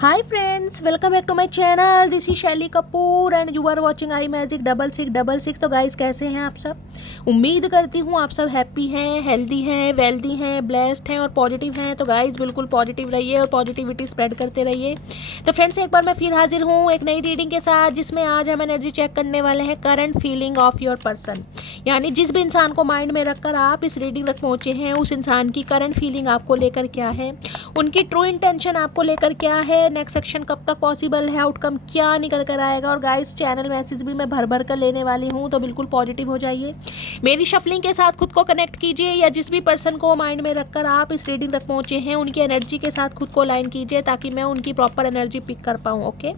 Hi friends, welcome back to my channel. This is Shaily Kapoor and you are watching I magic 6666। तो guys, कैसे हैं आप सब? उम्मीद करती हूँ आप सब हैप्पी हैं, हेल्दी हैं, वेल्दी हैं, ब्लेस्ड हैं और पॉजिटिव हैं। तो गाइस, बिल्कुल पॉजिटिव रहिए और पॉजिटिविटी स्प्रेड करते रहिए। तो फ्रेंड्स, एक बार मैं फिर हाजिर हूँ एक नई रीडिंग के साथ, जिसमें आज हम एनर्जी चेक करने वाले हैं current feeling of your person. यानी जिस भी इंसान को माइंड में रखकर आप इस रीडिंग तक पहुँचे हैं, उस इंसान की करंट फीलिंग आपको लेकर क्या है, उनकी ट्रू इंटेंशन आपको लेकर क्या है, नेक्स्ट सेक्शन कब तक पॉसिबल है, आउटकम क्या निकल कर आएगा। और गाइस, चैनल मैसेज भी मैं भर भर कर लेने वाली हूँ, तो बिल्कुल पॉजिटिव हो जाइए। मेरी शफलिंग के साथ खुद को कनेक्ट कीजिए, या जिस भी पर्सन को माइंड में रखकर आप इस रीडिंग तक पहुँचे हैं, उनकी एनर्जी के साथ खुद को लाइन कीजिए, ताकि मैं उनकी प्रॉपर एनर्जी पिक कर पाऊँ। Okay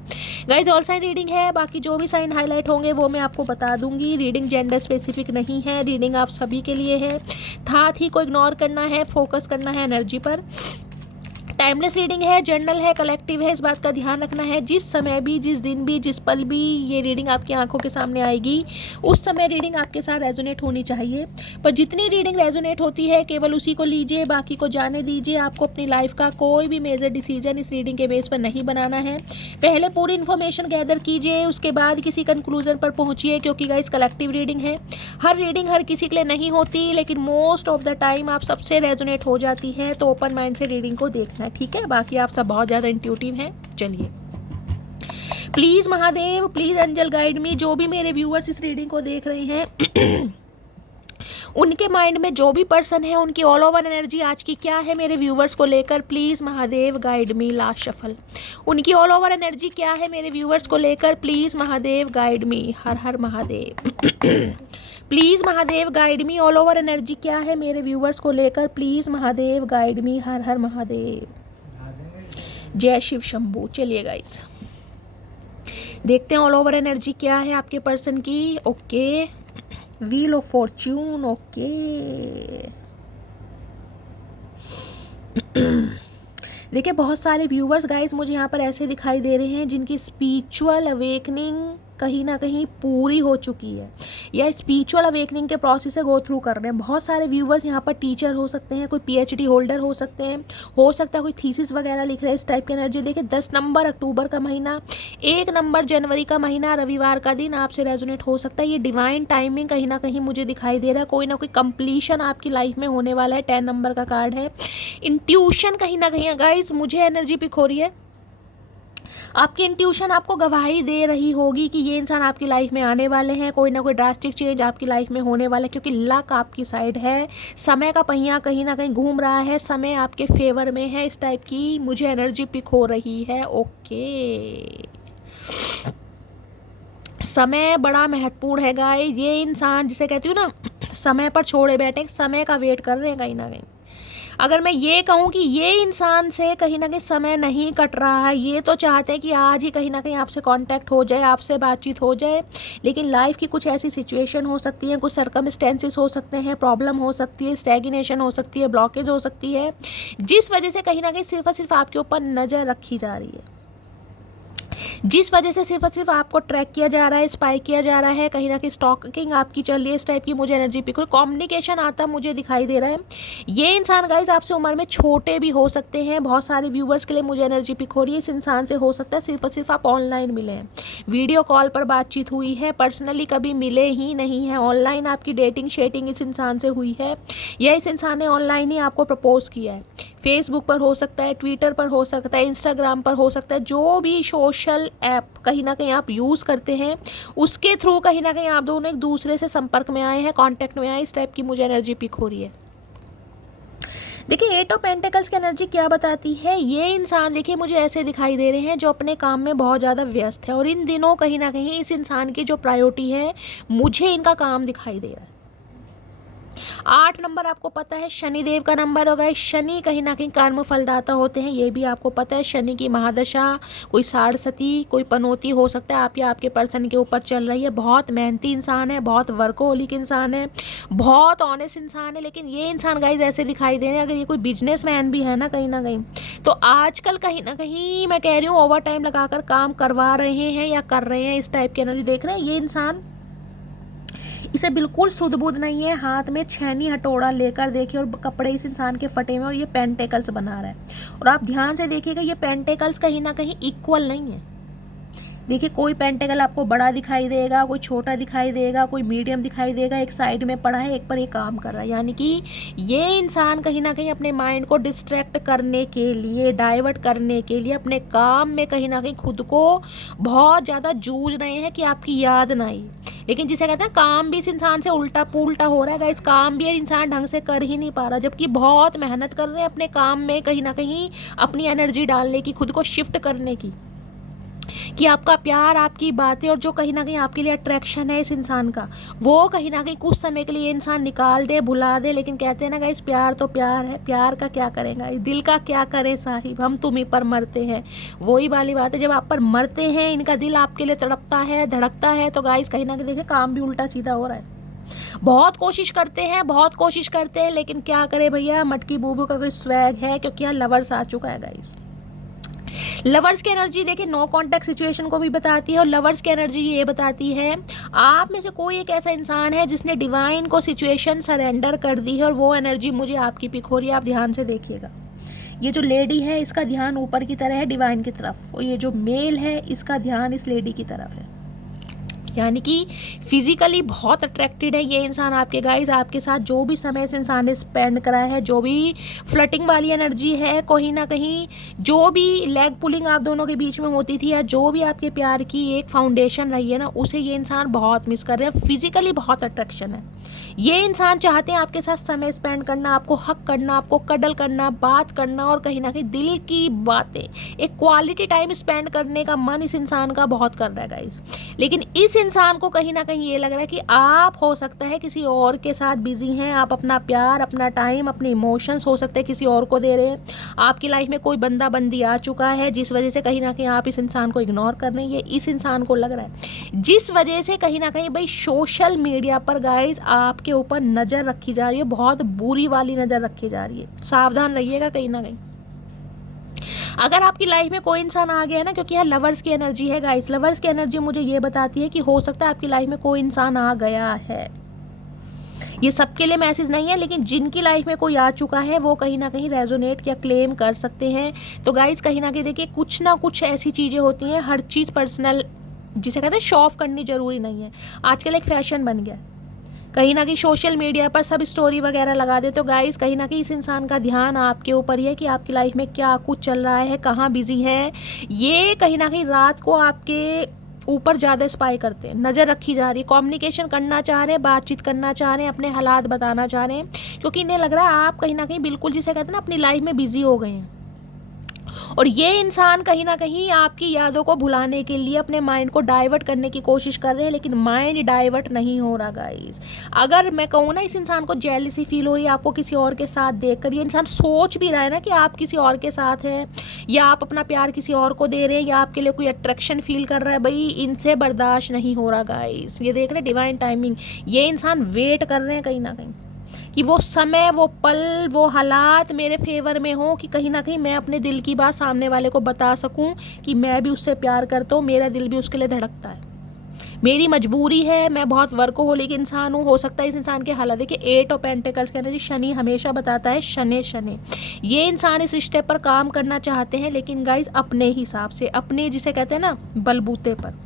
guys, all sign reading है, बाकी जो भी साइन हाईलाइट होंगे वो मैं आपको बता दूंगी। रीडिंग जेंडर स्पेसिफिक नहीं है, रीडिंग आप सभी के लिए है। साथ ही को इग्नोर करना है, फोकस करना है एनर्जी पर। टाइमलेस रीडिंग है, जर्नल है, कलेक्टिव है, इस बात का ध्यान रखना है। जिस समय भी, जिस दिन भी, जिस पल भी ये रीडिंग आपकी आंखों के सामने आएगी, उस समय रीडिंग आपके साथ रेजोनेट होनी चाहिए। पर जितनी रीडिंग रेजोनेट होती है, केवल उसी को लीजिए, बाकी को जाने दीजिए। आपको अपनी लाइफ का कोई भी मेजर डिसीजन इस रीडिंग के बेस पर नहीं बनाना है। पहले पूरी इन्फॉर्मेशन गैदर कीजिए, उसके बाद किसी कंक्लूजन पर पहुंचिए, क्योंकि गाइस कलेक्टिव रीडिंग है। हर रीडिंग हर किसी के लिए नहीं होती, लेकिन मोस्ट ऑफ द टाइम आप सबसे रेजोनेट हो जाती है। तो ओपन माइंड से रीडिंग को देखना, ठीक है। बाकी आप सब बहुत ज़्यादा इंट्यूटिव हैं। चलिए, please Mahadev, please angel guide me. जो भी मेरे व्यूअर्स इस रीडिंग को देख रहे हैं उनके माइंड में जो भी पर्सन है, उनकी ऑल ओवर एनर्जी आज की क्या है मेरे व्यूवर्स को लेकर, please Mahadev guide me. Last shuffle, उनकी ऑल ओवर एनर्जी क्या है मेरे व्यूवर्स को लेकर, please Mahadev guide me. Her her Mahadev. Please Mahadev guide me. All over energy क्या है मेरे व्यूवर्स को लेकर, प्लीज़ महादेव गाइड मी। हर हर महादेव। जय शिव शंभू। चलिए गाइस, देखते हैं ऑल ओवर एनर्जी क्या है आपके पर्सन की। Okay, wheel of Fortune. Okay देखिए, बहुत सारे व्यूवर्स गाइस मुझे यहाँ पर ऐसे दिखाई दे रहे हैं जिनकी स्पिरिचुअल अवेकनिंग कहीं ना कहीं पूरी हो चुकी है, या स्पिरिचुअल अवेकनिंग के प्रोसेस से गो थ्रू कर रहे हैं। बहुत सारे व्यूवर्स यहाँ पर टीचर हो सकते हैं, कोई पीएचडी होल्डर हो सकते हैं, हो सकता है कोई थीसिस वगैरह लिख रहे हैं, इस टाइप की एनर्जी। देखिए, 10 नंबर अक्टूबर का महीना, 1 नंबर जनवरी का महीना, रविवार का दिन आपसे रेजोनेट हो सकता है। ये डिवाइन टाइमिंग कहीं ना कहीं मुझे दिखाई दे रहा है। कोई ना कोई कंप्लीशन आपकी लाइफ में होने वाला है। 10 नंबर का कार्ड है। इंट्यूशन कहीं ना कहीं गाइस मुझे एनर्जी पिक हो रही है। आपकी इंट्यूशन आपको गवाही दे रही होगी कि ये इंसान आपकी लाइफ में आने वाले हैं, कोई ना कोई ड्रास्टिक चेंज आपकी लाइफ में होने वाला है, क्योंकि लक आपकी साइड है। समय का पहिया कहीं ना कहीं घूम रहा है, समय आपके फेवर में है, इस टाइप की मुझे एनर्जी पिक हो रही है। ओके, समय बड़ा महत्वपूर्ण है गाइस। ये इंसान, जिसे कहती हूँ ना, समय पर छोड़े बैठे, समय का वेट कर रहे हैं कहीं ना कहीं। अगर मैं ये कहूँ कि ये इंसान से कहीं ना कहीं समय नहीं कट रहा है, ये तो चाहते हैं कि आज ही कहीं ना कहीं आपसे कांटेक्ट हो जाए, आपसे बातचीत हो जाए, लेकिन लाइफ की कुछ ऐसी सिचुएशन हो सकती है, कुछ सर्कमस्टेंसेस हो सकते हैं, प्रॉब्लम हो सकती है, स्टैग्नेशन हो सकती है, ब्लॉकेज हो सकती है, जिस वजह से कहीं ना कहीं सिर्फ और सिर्फ आपके ऊपर नज़र रखी जा रही है, जिस वजह से सिर्फ और सिर्फ आपको ट्रैक किया जा रहा है, स्पाई किया जा रहा है, कहीं ना कहीं स्टॉकिंग आपकी चल रही है, इस टाइप की मुझे एनर्जी पिक। कम्युनिकेशन आता मुझे दिखाई दे रहा है। ये इंसान गाइस आपसे उम्र में छोटे भी हो सकते हैं। बहुत सारे व्यूवर्स के लिए मुझे एनर्जी पिक हो रही है। इस इंसान से हो सकता है सिर्फ और सिर्फ आप ऑनलाइन मिले हैं, वीडियो कॉल पर बातचीत हुई है, पर्सनली कभी मिले ही नहीं है, ऑनलाइन आपकी डेटिंग शेटिंग इस इंसान से हुई है, या इस इंसान ने ऑनलाइन ही आपको प्रपोज किया है। फेसबुक पर हो सकता है, ट्विटर पर हो सकता है, इंस्टाग्राम पर हो सकता है, जो भी सोशल ऐप कहीं ना कहीं आप यूज़ करते हैं, उसके थ्रू कहीं ना कहीं आप दोनों एक दूसरे से संपर्क में आए हैं, कांटेक्ट में आए, इस टाइप की मुझे एनर्जी पिक हो रही है। देखिए, 8 ऑफ पेंटिकल्स की एनर्जी क्या बताती है। ये इंसान देखिए मुझे ऐसे दिखाई दे रहे हैं जो अपने काम में बहुत ज़्यादा व्यस्त है, और इन दिनों कहीं ना कहीं इस इंसान की जो प्रायोरिटी है, मुझे इनका काम दिखाई दे रहा है। 8 नंबर आपको पता है शनिदेव का नंबर होगा। शनि कहीं ना कहीं कर्म फलदाता होते हैं, ये भी आपको पता है। शनि की महादशा, कोई साढ़सती, कोई पनौती हो सकता है आप या आपके पर्सन के ऊपर चल रही है। बहुत मेहनती इंसान है, बहुत वर्कोहोलिक इंसान है, बहुत ऑनेस्ट इंसान है। लेकिन ये इंसान गाइस ऐसे दिखाई दे रहे हैं, अगर ये कोई बिजनेसमैन भी है ना कहीं, तो आजकल कहीं ना कहीं मैं कह रही हूँ ओवर टाइम लगाकर काम करवा रहे हैं या कर रहे हैं, इस टाइप की एनर्जी देख रहे हैं। ये इंसान इसे बिल्कुल सुध बुध नहीं है, हाथ में छेनी हथौड़ा लेकर देखिए और कपड़े इस इंसान के फटे हुए और ये पेंटेकल्स बना रहा है। और आप ध्यान से देखिएगा ये पेंटेकल्स कहीं ना कहीं इक्वल नहीं है। देखिए कोई पेंटेकल आपको बड़ा दिखाई देगा, कोई छोटा दिखाई देगा, कोई मीडियम दिखाई देगा, एक साइड में पड़ा है, एक पर ये काम कर रहा है। यानी कि ये इंसान कहीं ना कहीं अपने माइंड को डिस्ट्रैक्ट करने के लिए, डाइवर्ट करने के लिए अपने काम में कहीं ना कहीं खुद को बहुत ज़्यादा जूझ रहे हैं कि आपकी याद ना आई। लेकिन जिसे कहते हैं काम भी इस इंसान से उल्टा पुल्टा हो रहा है गाइस, काम भी इंसान ढंग से कर ही नहीं पा रहा, जबकि बहुत मेहनत कर रहे हैं अपने काम में कहीं ना कहीं अपनी एनर्जी डालने की, खुद को शिफ्ट करने की, कि आपका प्यार, आपकी बातें और जो कहीं ना कहीं आपके लिए अट्रैक्शन है इस इंसान का, वो कहीं ना कहीं कुछ समय के लिए इंसान निकाल दे, भुला दे। लेकिन कहते हैं ना गाइस, प्यार तो प्यार है, प्यार का क्या करेगा, इस दिल का क्या करें साहिब, हम तुम्हीं पर मरते हैं। वही वाली बात है, जब आप पर मरते हैं, इनका दिल आपके लिए तड़पता है, धड़कता है, तो गाइस कहीं ना कहीं देखिए काम भी उल्टा सीधा हो रहा है। बहुत कोशिश करते हैं, बहुत कोशिश करते हैं, लेकिन क्या करें भैया, मटकी बूबू का कोई स्वैग है, क्योंकि यहाँ लवर्स आ चुका है गाइस। लवर्स की एनर्जी देखिए नो कॉन्टैक्ट सिचुएशन को भी बताती है, और लवर्स की एनर्जी ये बताती है आप में से कोई एक ऐसा इंसान है जिसने डिवाइन को सिचुएशन सरेंडर कर दी है, और वो एनर्जी मुझे आपकी पिक हो रही है। आप ध्यान से देखिएगा, ये जो लेडी है इसका ध्यान ऊपर की तरह है, डिवाइन की तरफ, और ये जो मेल है इसका ध्यान इस लेडी की तरफ है। यानी कि फिजिकली बहुत अट्रैक्टेड है ये इंसान आपके गाइस। आपके साथ जो भी समय इस इंसान ने स्पेंड करा है, जो भी फ्लर्टिंग वाली एनर्जी है, कहीं ना कहीं जो भी लेग पुलिंग आप दोनों के बीच में होती थी, या जो भी आपके प्यार की एक फाउंडेशन रही है ना, उसे ये इंसान बहुत मिस कर रहे हैं। फिजिकली बहुत अट्रैक्शन है, ये इंसान चाहते हैं आपके साथ समय स्पेंड करना, आपको हक करना, आपको कडल करना, बात करना, और कहीं ना कहीं दिल की बातें, एक क्वालिटी टाइम स्पेंड करने का मन इस इंसान का बहुत कर रहा है गाइस। लेकिन इस इंसान को कहीं ना कहीं ये लग रहा है कि आप हो सकता है किसी और के साथ बिजी हैं, आप अपना प्यार, अपना टाइम, अपने इमोशंस हो सकते हैं किसी और को दे रहे हैं। आपकी लाइफ में कोई बंदा बंदी आ चुका है जिस वजह से कहीं ना कहीं आप इस इंसान को इग्नोर कर रहे हैं, ये इस इंसान को लग रहा है, जिस वजह से कहीं ना कहीं भाई सोशल मीडिया पर गाइस आपके ऊपर नज़र रखी जा रही है, बहुत बुरी वाली नज़र रखी जा रही है। सावधान रहिएगा कहीं ना कहीं अगर आपकी लाइफ में कोई इंसान आ गया है ना, क्योंकि यह लवर्स की एनर्जी है गाइस। लवर्स की एनर्जी मुझे ये बताती है कि हो सकता है आपकी लाइफ में कोई इंसान आ गया है। ये सबके लिए मैसेज नहीं है, लेकिन जिनकी लाइफ में कोई आ चुका है वो कहीं ना कहीं रेजोनेट या क्लेम कर सकते हैं। तो गाइस कहीं ना कहीं देखिए कुछ ना कुछ ऐसी चीज़ें होती हैं, हर चीज़ पर्सनल, जिसे कहते हैं शो ऑफ करनी ज़रूरी नहीं है। आजकल एक फैशन बन गया है, कहीं ना कहीं सोशल मीडिया पर सब स्टोरी वगैरह लगा दे। तो गाइस कहीं ना कहीं इस इंसान का ध्यान आपके ऊपर ही है कि आपकी लाइफ में क्या कुछ चल रहा है, कहाँ बिजी है। ये कहीं ना कहीं रात को आपके ऊपर ज़्यादा स्पाई करते हैं, नज़र रखी जा रही है, कम्युनिकेशन करना चाह रहे हैं, बातचीत करना चाह रहे हैं, अपने हालात बताना चाह रहे हैं, क्योंकि इन्हें लग रहा है आप कहीं ना कहीं बिल्कुल जिसे कहते हैं ना अपनी लाइफ में बिजी हो गए हैं। और ये इंसान कहीं ना कहीं आपकी यादों को भुलाने के लिए अपने माइंड को डाइवर्ट करने की कोशिश कर रहे हैं, लेकिन माइंड डाइवर्ट नहीं हो रहा गाइस। अगर मैं कहूँ ना, इस इंसान को जेलसी फील हो रही है आपको किसी और के साथ देखकर। ये इंसान सोच भी रहा है ना कि आप किसी और के साथ हैं, या आप अपना प्यार किसी और को दे रहे हैं, या आपके लिए कोई अट्रैक्शन फील कर रहा है। भाई इनसे बर्दाश्त नहीं हो रहा गाइस। ये देख रहे डिवाइन टाइमिंग, ये इंसान वेट कर रहे हैं कहीं ना कहीं कि वो समय, वो पल, वो हालात मेरे फेवर में हो, कि कहीं ना कहीं मैं अपने दिल की बात सामने वाले को बता सकूं कि मैं भी उससे प्यार करता हूँ, मेरा दिल भी उसके लिए धड़कता है, मेरी मजबूरी है, मैं बहुत वर्कोहोलिक इंसान हूँ। हो सकता है इस इंसान के हालात देखिए 8 ऑफ पेंटिकल्स के एनर्जी, शनि हमेशा बताता है शनि शनि। ये इंसान इस रिश्ते पर काम करना चाहते हैं, लेकिन गाइस अपने हिसाब से, अपने जिसे कहते हैं ना बलबूते पर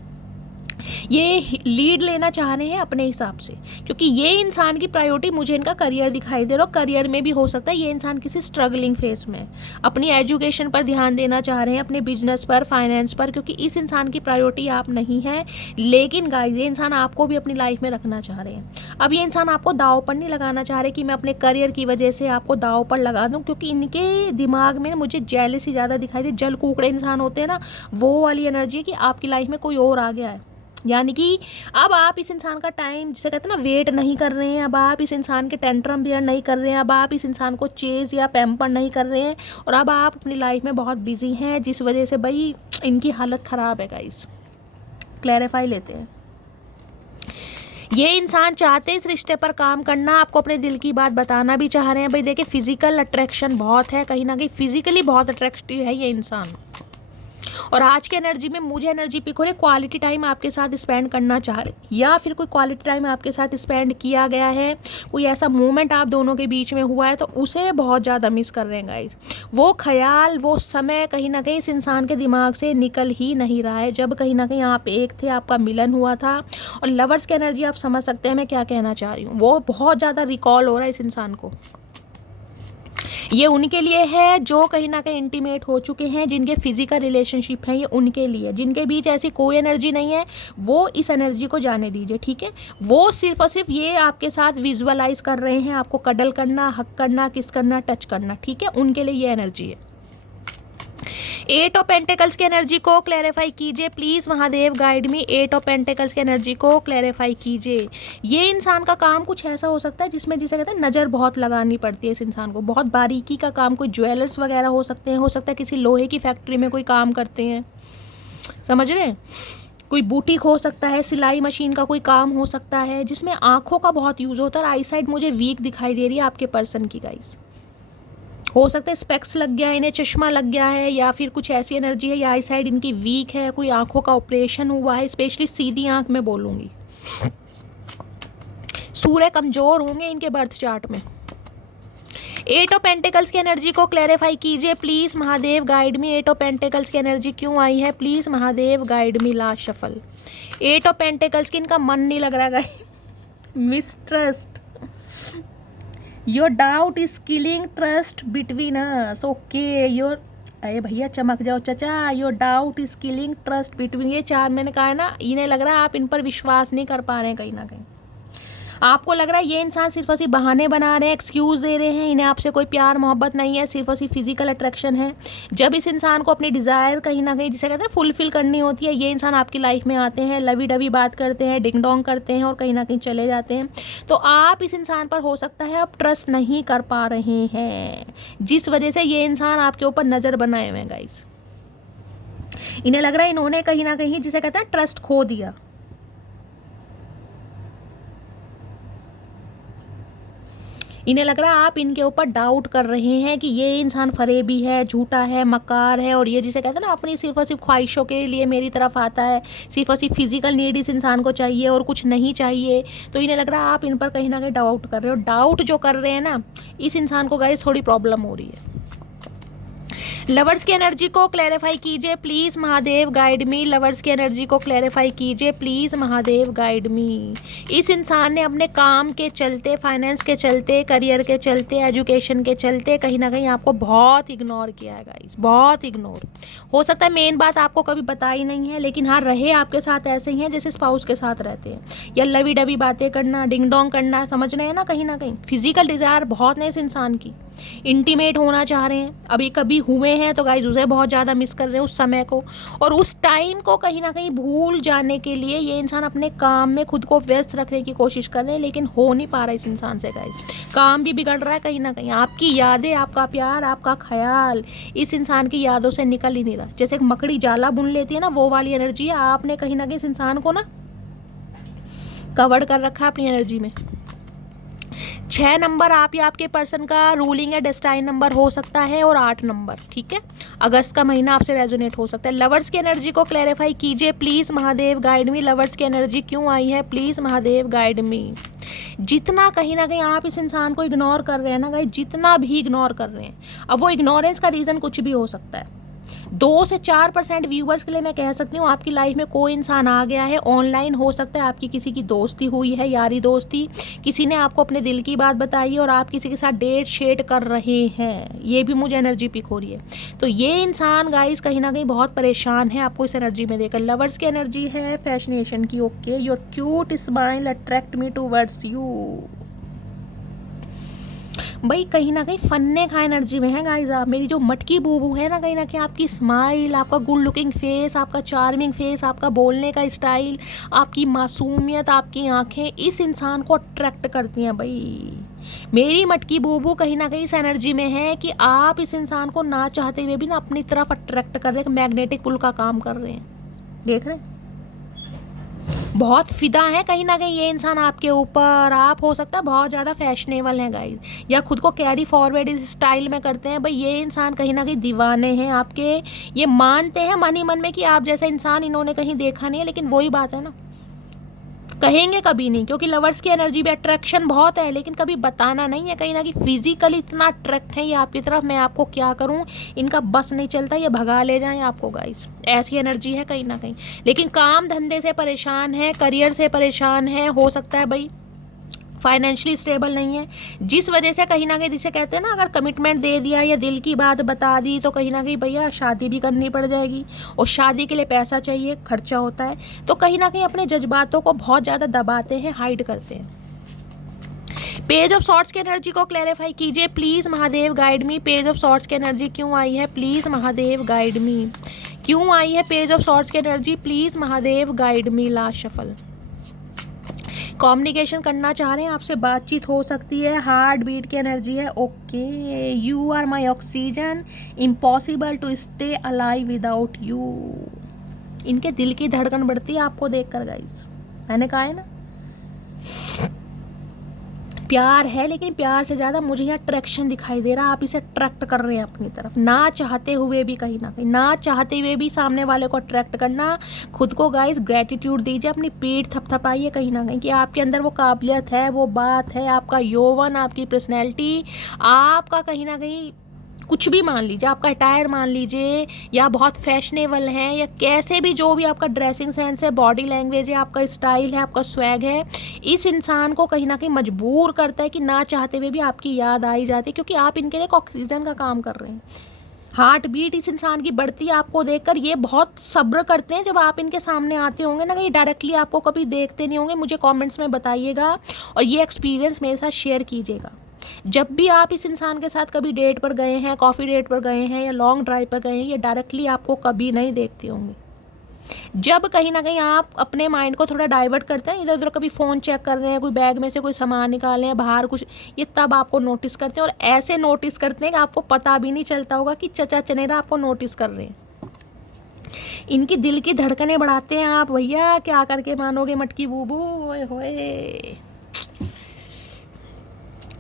ये लीड लेना चाह रहे हैं अपने हिसाब से, क्योंकि ये इंसान की प्रायोरिटी मुझे इनका करियर दिखाई दे रहा है। करियर में भी हो सकता है ये इंसान किसी स्ट्रगलिंग फेज में है, अपनी एजुकेशन पर ध्यान देना चाह रहे हैं, अपने बिजनेस पर, फाइनेंस पर, क्योंकि इस इंसान की प्रायोरिटी आप नहीं है। लेकिन गाइस ये इंसान आपको भी अपनी लाइफ में रखना चाह रहे हैं। अब ये इंसान आपको दाव पर नहीं लगाना चाह रहे कि मैं अपने करियर की वजह से आपको दाव पर लगा दूँ, क्योंकि इनके दिमाग में मुझे जेलसी ज़्यादा दिखाई दे। जल कुकड़े इंसान होते हैं ना, वो वाली एनर्जी है कि आपकी लाइफ में कोई और आ गया है। यानी कि अब आप इस इंसान का टाइम जिसे कहते हैं ना वेट नहीं कर रहे हैं, अब आप इस इंसान के टेंट्रम बियर नहीं कर रहे हैं, अब आप इस इंसान को चेज या पैम्पर नहीं कर रहे हैं, और अब आप अपनी लाइफ में बहुत बिजी हैं, जिस वजह से भाई इनकी हालत ख़राब है गाइस। क्लैरिफाई लेते हैं। ये इंसान चाहते हैं इस रिश्ते पर काम करना, आपको अपने दिल की बात बताना भी चाह रहे हैं। भाई देखिए फिजिकल अट्रैक्शन बहुत है, कहीं ना कहीं फिजिकली बहुत अट्रैक्टिव है ये इंसान, और आज के एनर्जी में मुझे एनर्जी पिक हो रही है क्वालिटी टाइम आपके साथ स्पेंड करना चाह रहे, या फिर कोई क्वालिटी टाइम आपके साथ स्पेंड किया गया है, कोई ऐसा मोमेंट आप दोनों के बीच में हुआ है तो उसे बहुत ज़्यादा मिस कर रहे हैं गाइस। वो ख्याल, वो समय कहीं ना कहीं इस इंसान के दिमाग से निकल ही नहीं रहा है, जब कहीं ना कहीं आप एक थे, आपका मिलन हुआ था। और लवर्स की एनर्जी आप समझ सकते हैं मैं क्या कहना चाह रही हूँ, वो बहुत ज़्यादा रिकॉल हो रहा है इस इंसान को। ये उनके लिए है जो कहीं ना कहीं इंटीमेट हो चुके हैं, जिनके फिजिकल रिलेशनशिप हैं, ये उनके लिए। जिनके बीच ऐसी कोई एनर्जी नहीं है वो इस एनर्जी को जाने दीजिए, ठीक है। वो सिर्फ और सिर्फ ये आपके साथ विजुअलाइज कर रहे हैं, आपको कडल करना, हक करना, किस करना, टच करना, ठीक है। उनके लिए ये एनर्जी है। 8 ऑफ पेंटिकल्स की एनर्जी को क्लैरिफाई कीजिए please Mahadev, guide me. 8 of pentacles की एनर्जी को क्लैरिफाई कीजिए। ये इंसान का काम कुछ ऐसा हो सकता है जिसमें, जिसे कहते हैं, नज़र बहुत लगानी पड़ती है इस इंसान को, बहुत बारीकी का काम। कोई ज्वेलर्स वगैरह हो सकते हैं, हो सकता है किसी लोहे की फैक्ट्री में कोई काम करते हैं, समझ रहे हैं। कोई बुटीक हो सकता है, सिलाई मशीन का कोई काम हो सकता है जिसमें आँखों का बहुत यूज़ होता है। और आई साइड मुझे वीक दिखाई दे रही है आपके पर्सन की गाइस। हो सकता है स्पेक्स लग गया है, इन्हें चश्मा लग गया है, या फिर कुछ ऐसी एनर्जी है, या आई साइड इनकी वीक है, कोई आंखों का ऑपरेशन हुआ है, स्पेशली सीधी आंख में बोलूँगी। सूर्य कमज़ोर होंगे इनके बर्थ चार्ट में। 8 ऑफ पेंटिकल्स की एनर्जी को क्लैरिफाई कीजिए please Mahadev, guide me. 8 of pentacles की एनर्जी क्यों आई है please Mahadev, guide me. Last shuffle. 8 of pentacles की, इनका मन नहीं लग रहा guys. Mistrust, your doubt is killing trust between us. Okay, your, अरे भैया चमक जाओ चाचा। Your doubt is killing trust between, ये 4 मैंने कहा है ना, इन्हें लग रहा है आप इन पर विश्वास नहीं कर पा रहे हैं कहीं ना कहीं। आपको लग रहा है ये इंसान सिर्फ और सिर्फ बहाने बना रहे हैं, एक्सक्यूज़ दे रहे हैं, इन्हें आपसे कोई प्यार मोहब्बत नहीं है, सिर्फ और सिर्फ फिजिकल अट्रैक्शन है। जब इस इंसान को अपनी डिज़ायर कहीं ना कहीं, जिसे कहते हैं, फुलफिल करनी होती है, ये इंसान आपकी लाइफ में आते हैं, लवी डवी बात करते हैं, डिंग डोंग करते हैं और कहीं ना कहीं चले जाते हैं। तो आप इस इंसान पर, हो सकता है, आप ट्रस्ट नहीं कर पा रहे हैं, जिस वजह से ये इंसान आपके ऊपर नज़र बनाए हुए हैं गाइस। इन्हें लग रहा है इन्होंने कहीं ना कहीं, जिसे कहते हैं, ट्रस्ट खो दिया। इन्हें लग रहा है आप इनके ऊपर डाउट कर रहे हैं कि ये इंसान फरेबी है, झूठा है, मक्कार है, और ये जिसे कहते हैं ना, अपनी सिर्फ और सिर्फ ख्वाहिशों के लिए मेरी तरफ आता है, सिर्फ और सिर्फ फिजिकल नीड इस इंसान को चाहिए और कुछ नहीं चाहिए। तो इन्हें लग रहा है आप इन पर कहीं ना कहीं डाउट कर रहे हो। डाउट जो कर रहे हैं ना, इस इंसान को गाइस थोड़ी प्रॉब्लम हो रही है। लवर्स की एनर्जी को क्लैरिफाई कीजिए please Mahadev, guide me. Lovers की एनर्जी को क्लैरिफाई कीजिए प्लीज़ महादेव, गाइड मी। इस इंसान ने अपने काम के चलते, फाइनेंस के चलते, करियर के चलते, एजुकेशन के चलते कहीं ना कहीं आपको बहुत इग्नोर किया है गाइस, बहुत इग्नोर। हो सकता है मेन बात आपको कभी बताई नहीं है, लेकिन हाँ, रहे आपके साथ ऐसे ही हैं जैसे स्पाउस के साथ रहते हैं, या लवी डवी बातें करना, डिंग डोंग करना, समझ रहे हैं ना। कहीं ना कहीं फिजिकल डिज़ायर बहुत है इस इंसान की, इंटीमेट होना चाह रहे हैं। अभी कभी हुए हैं तो गाइस उसे बहुत ज़्यादा मिस कर रहे हैं, उस समय को और उस टाइम को कहीं ना कहीं भूल जाने के लिए ये इंसान अपने काम में खुद को व्यस्त रखने की कोशिश कर रहे हैं, लेकिन हो नहीं पा रहा इस इंसान से गाइस। काम भी बिगड़ रहा है कहीं ना कहीं, आपकी यादें, आपका प्यार, आपका ख्याल इस इंसान की यादों से निकल ही नहीं रहा। जैसे एक मकड़ी जाला बुन लेती है ना, वो वाली एनर्जी है। आपने कहीं ना कहीं इस इंसान को ना कवर कर रखा है अपनी एनर्जी में। 6 नंबर आप या आपके पर्सन का रूलिंग या डेस्टाइन नंबर हो सकता है, और 8 नंबर, ठीक है। अगस्त का महीना आपसे रेजोनेट हो सकता है। लवर्स की एनर्जी को क्लैरिफाई कीजिए please Mahadev, guide me. Lovers की एनर्जी क्यों आई है प्लीज़ महादेव, गाइड मी। जितना कहीं ना कहीं आप इस इंसान को इग्नोर कर रहे हैं ना गाइस, जितना भी इग्नोर कर रहे हैं, अब वो इग्नोरेंस का रीज़न कुछ भी हो सकता है। 2 से 4% व्यूवर्स के लिए मैं कह सकती हूँ आपकी लाइफ में कोई इंसान आ गया है, ऑनलाइन हो सकता है आपकी किसी की दोस्ती हुई है, यारी दोस्ती, किसी ने आपको अपने दिल की बात बताई है और आप किसी के साथ डेट शेड कर रहे हैं। ये भी मुझे एनर्जी पिक हो रही है। तो ये इंसान गाइस कहीं ना कहीं बहुत परेशान है आपको इस एनर्जी में देखकर। लवर्स की एनर्जी है फैसिनेशन की। Okay, your cute smile attract me towards you. भाई कहीं ना कहीं फन्ने का एनर्जी में है गाइस आप। मेरी जो मटकी बूबू है ना, कहीं ना कहीं आपकी स्माइल, आपका गुड लुकिंग फेस, आपका चार्मिंग फेस, आपका बोलने का स्टाइल, आपकी मासूमियत, आपकी आंखें इस इंसान को अट्रैक्ट करती हैं। भाई मेरी मटकी बूबू कहीं ना कहीं इस एनर्जी में है कि आप इस इंसान को ना चाहते हुए भी ना अपनी तरफ अट्रैक्ट कर रहे हैं, मैग्नेटिक पुल का काम कर रहे हैं। देख रहे हैं, बहुत फिदा है कहीं ना कहीं ये इंसान आपके ऊपर। आप हो सकता है बहुत ज़्यादा फैशनेबल हैं गाइस, या खुद को कैरी फॉरवर्ड इस स्टाइल में करते हैं। भाई ये इंसान कहीं ना कहीं दीवाने हैं आपके, ये मानते हैं मन ही मन में कि आप जैसा इंसान इन्होंने कहीं देखा नहीं है। लेकिन वही बात है ना, कहेंगे कभी नहीं, क्योंकि लवर्स की एनर्जी भी अट्रैक्शन बहुत है, लेकिन कभी बताना नहीं है। कहीं ना कहीं फिजिकली इतना अट्रैक्ट है ये आपकी तरफ, मैं आपको क्या करूं, इनका बस नहीं चलता, ये भगा ले जाएं आपको गाइस, ऐसी एनर्जी है कहीं ना कहीं। लेकिन काम धंधे से परेशान है, करियर से परेशान है, हो सकता है भाई फाइनेंशियली स्टेबल नहीं है, जिस वजह से कहीं ना कहीं, जिसे कहते हैं ना, अगर कमिटमेंट दे दिया या दिल की बात बता दी तो कहीं ना कहीं भैया शादी भी करनी पड़ जाएगी, और शादी के लिए पैसा चाहिए, खर्चा होता है, तो कहीं ना कहीं अपने जज्बातों को बहुत ज़्यादा दबाते हैं, हाइड करते हैं। पेज ऑफ सॉर्ट्स की एनर्जी को क्लैरिफाई कीजिए please Mahadev, guide me. Page of swords की एनर्जी क्यों आई है प्लीज़ महादेव, गाइड मी। क्यों आई है पेज ऑफ सॉर्ट्स की energy please Mahadev, guide me. Last shuffle. Communication करना चाह रहे हैं, आपसे बातचीत हो सकती है, हार्ट बीट की एनर्जी है। Okay, you are my oxygen, impossible to stay alive without you. इनके दिल की धड़कन बढ़ती है आपको देखकर गाइस, मैंने कहा है ना, प्यार है, लेकिन प्यार से ज़्यादा मुझे यहाँ अट्रैक्शन दिखाई दे रहा है। आप इसे अट्रैक्ट कर रहे हैं अपनी तरफ, ना चाहते हुए भी, कहीं ना कहीं ना चाहते हुए भी सामने वाले को अट्रैक्ट करना। खुद को गाइस ग्रेटिट्यूड दीजिए, अपनी पीठ थपथपाइए कहीं ना कहीं कि आपके अंदर वो काबिलियत है, वो बात है, आपका यौवन, आपकी पर्सनैलिटी, आपका कहीं ना कहीं कुछ भी मान लीजिए, आपका अटायर मान लीजिए, या बहुत फैशनेबल हैं, या कैसे भी, जो भी आपका ड्रेसिंग सेंस है, बॉडी लैंग्वेज है, आपका स्टाइल है, आपका स्वैग है, इस इंसान को कहीं ना कहीं मजबूर करता है कि ना चाहते हुए भी आपकी याद आई जाती है, क्योंकि आप इनके लिए एक ऑक्सीजन का काम कर रहे हैं। हार्ट बीट इस इंसान की बढ़ती है आपको देखकर। ये बहुत सब्र करते हैं जब आप इनके सामने आते होंगे ना, कहीं डायरेक्टली आपको कभी देखते नहीं होंगे, मुझे कमेंट्स में बताइएगा और ये एक्सपीरियंस मेरे साथ शेयर कीजिएगा। जब भी आप इस इंसान के साथ कभी डेट पर गए हैं, कॉफ़ी डेट पर गए हैं या लॉन्ग ड्राइव पर गए हैं, ये डायरेक्टली आपको कभी नहीं देखते होंगे। जब कहीं ना कहीं आप अपने माइंड को थोड़ा डाइवर्ट करते हैं, इधर उधर कभी फ़ोन चेक कर रहे हैं, कोई बैग में से कोई सामान निकाले हैं, बाहर कुछ, ये तब आपको नोटिस करते हैं, और ऐसे नोटिस करते हैं कि आपको पता भी नहीं चलता होगा कि चचा चनेरा आपको नोटिस कर रहे हैं। इनकी दिल की धड़कनें बढ़ाते हैं आप भैया, क्या करके मानोगे मटकी बूबू। ओए होए,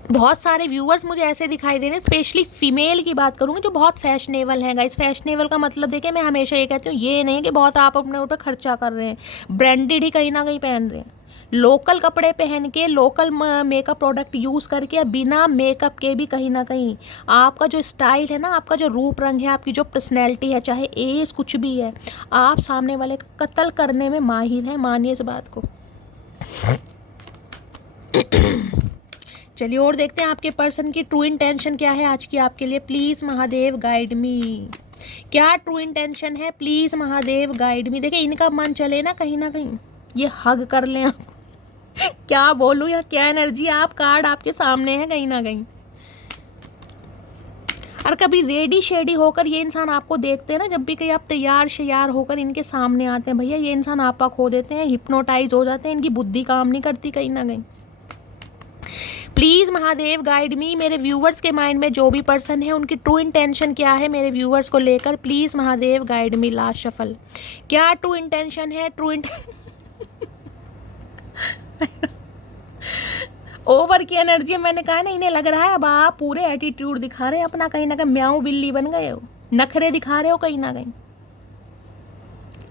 बहुत सारे व्यूअर्स मुझे ऐसे दिखाई दे रहे हैं, स्पेशली फीमेल की बात करूँगी, जो बहुत फैशनेबल हैं गाइस। फैशनेबल का मतलब देखिए, मैं हमेशा ये कहती हूँ, ये नहीं कि बहुत आप अपने ऊपर खर्चा कर रहे हैं, ब्रांडेड ही कहीं ना कहीं पहन रहे हैं, लोकल कपड़े पहन के, लोकल मेकअप प्रोडक्ट यूज़ करके, बिना मेकअप के भी कहीं ना कहीं आपका जो स्टाइल है ना, आपका जो रूप रंग है, आपकी जो पर्सनैलिटी है, चाहे एज कुछ भी है, आप सामने वाले का कत्ल करने में माहिर हैं, मानिए इस बात को। चलिए और देखते हैं आपके पर्सन की ट्रू इंटेंशन क्या है आज की आपके लिए। प्लीज़ महादेव गाइड मी, क्या ट्रू इंटेंशन है प्लीज़ महादेव गाइड मी। देखिए इनका मन चले ना कहीं ये हग कर लें आप क्या बोलूँ या क्या एनर्जी, आप कार्ड आपके सामने है कहीं ना कहीं। और कभी रेडी शेडी होकर ये इंसान आपको देखते हैं ना, जब भी कहीं आप तैयार श्यार होकर इनके सामने आते हैं भैया, ये इंसान आपा खो देते हैं, हिप्नोटाइज हो जाते हैं, इनकी बुद्धि काम नहीं करती कहीं ना कहीं। प्लीज़ महादेव गाइड मी, मेरे व्यूवर्स के माइंड में जो भी पर्सन है उनकी ट्रू इंटेंशन क्या है मेरे व्यूवर्स को लेकर, please Mahadev guide me. Last shuffle, क्या ट्रू इंटेंशन है, ओवर की एनर्जी है, मैंने कहा ना, इन्हें लग रहा है अब आप पूरे एटीट्यूड दिखा रहे हैं अपना, कहीं ना कहीं म्याऊ बिल्ली बन गए हो, नखरे दिखा रहे हो कहीं ना कहीं।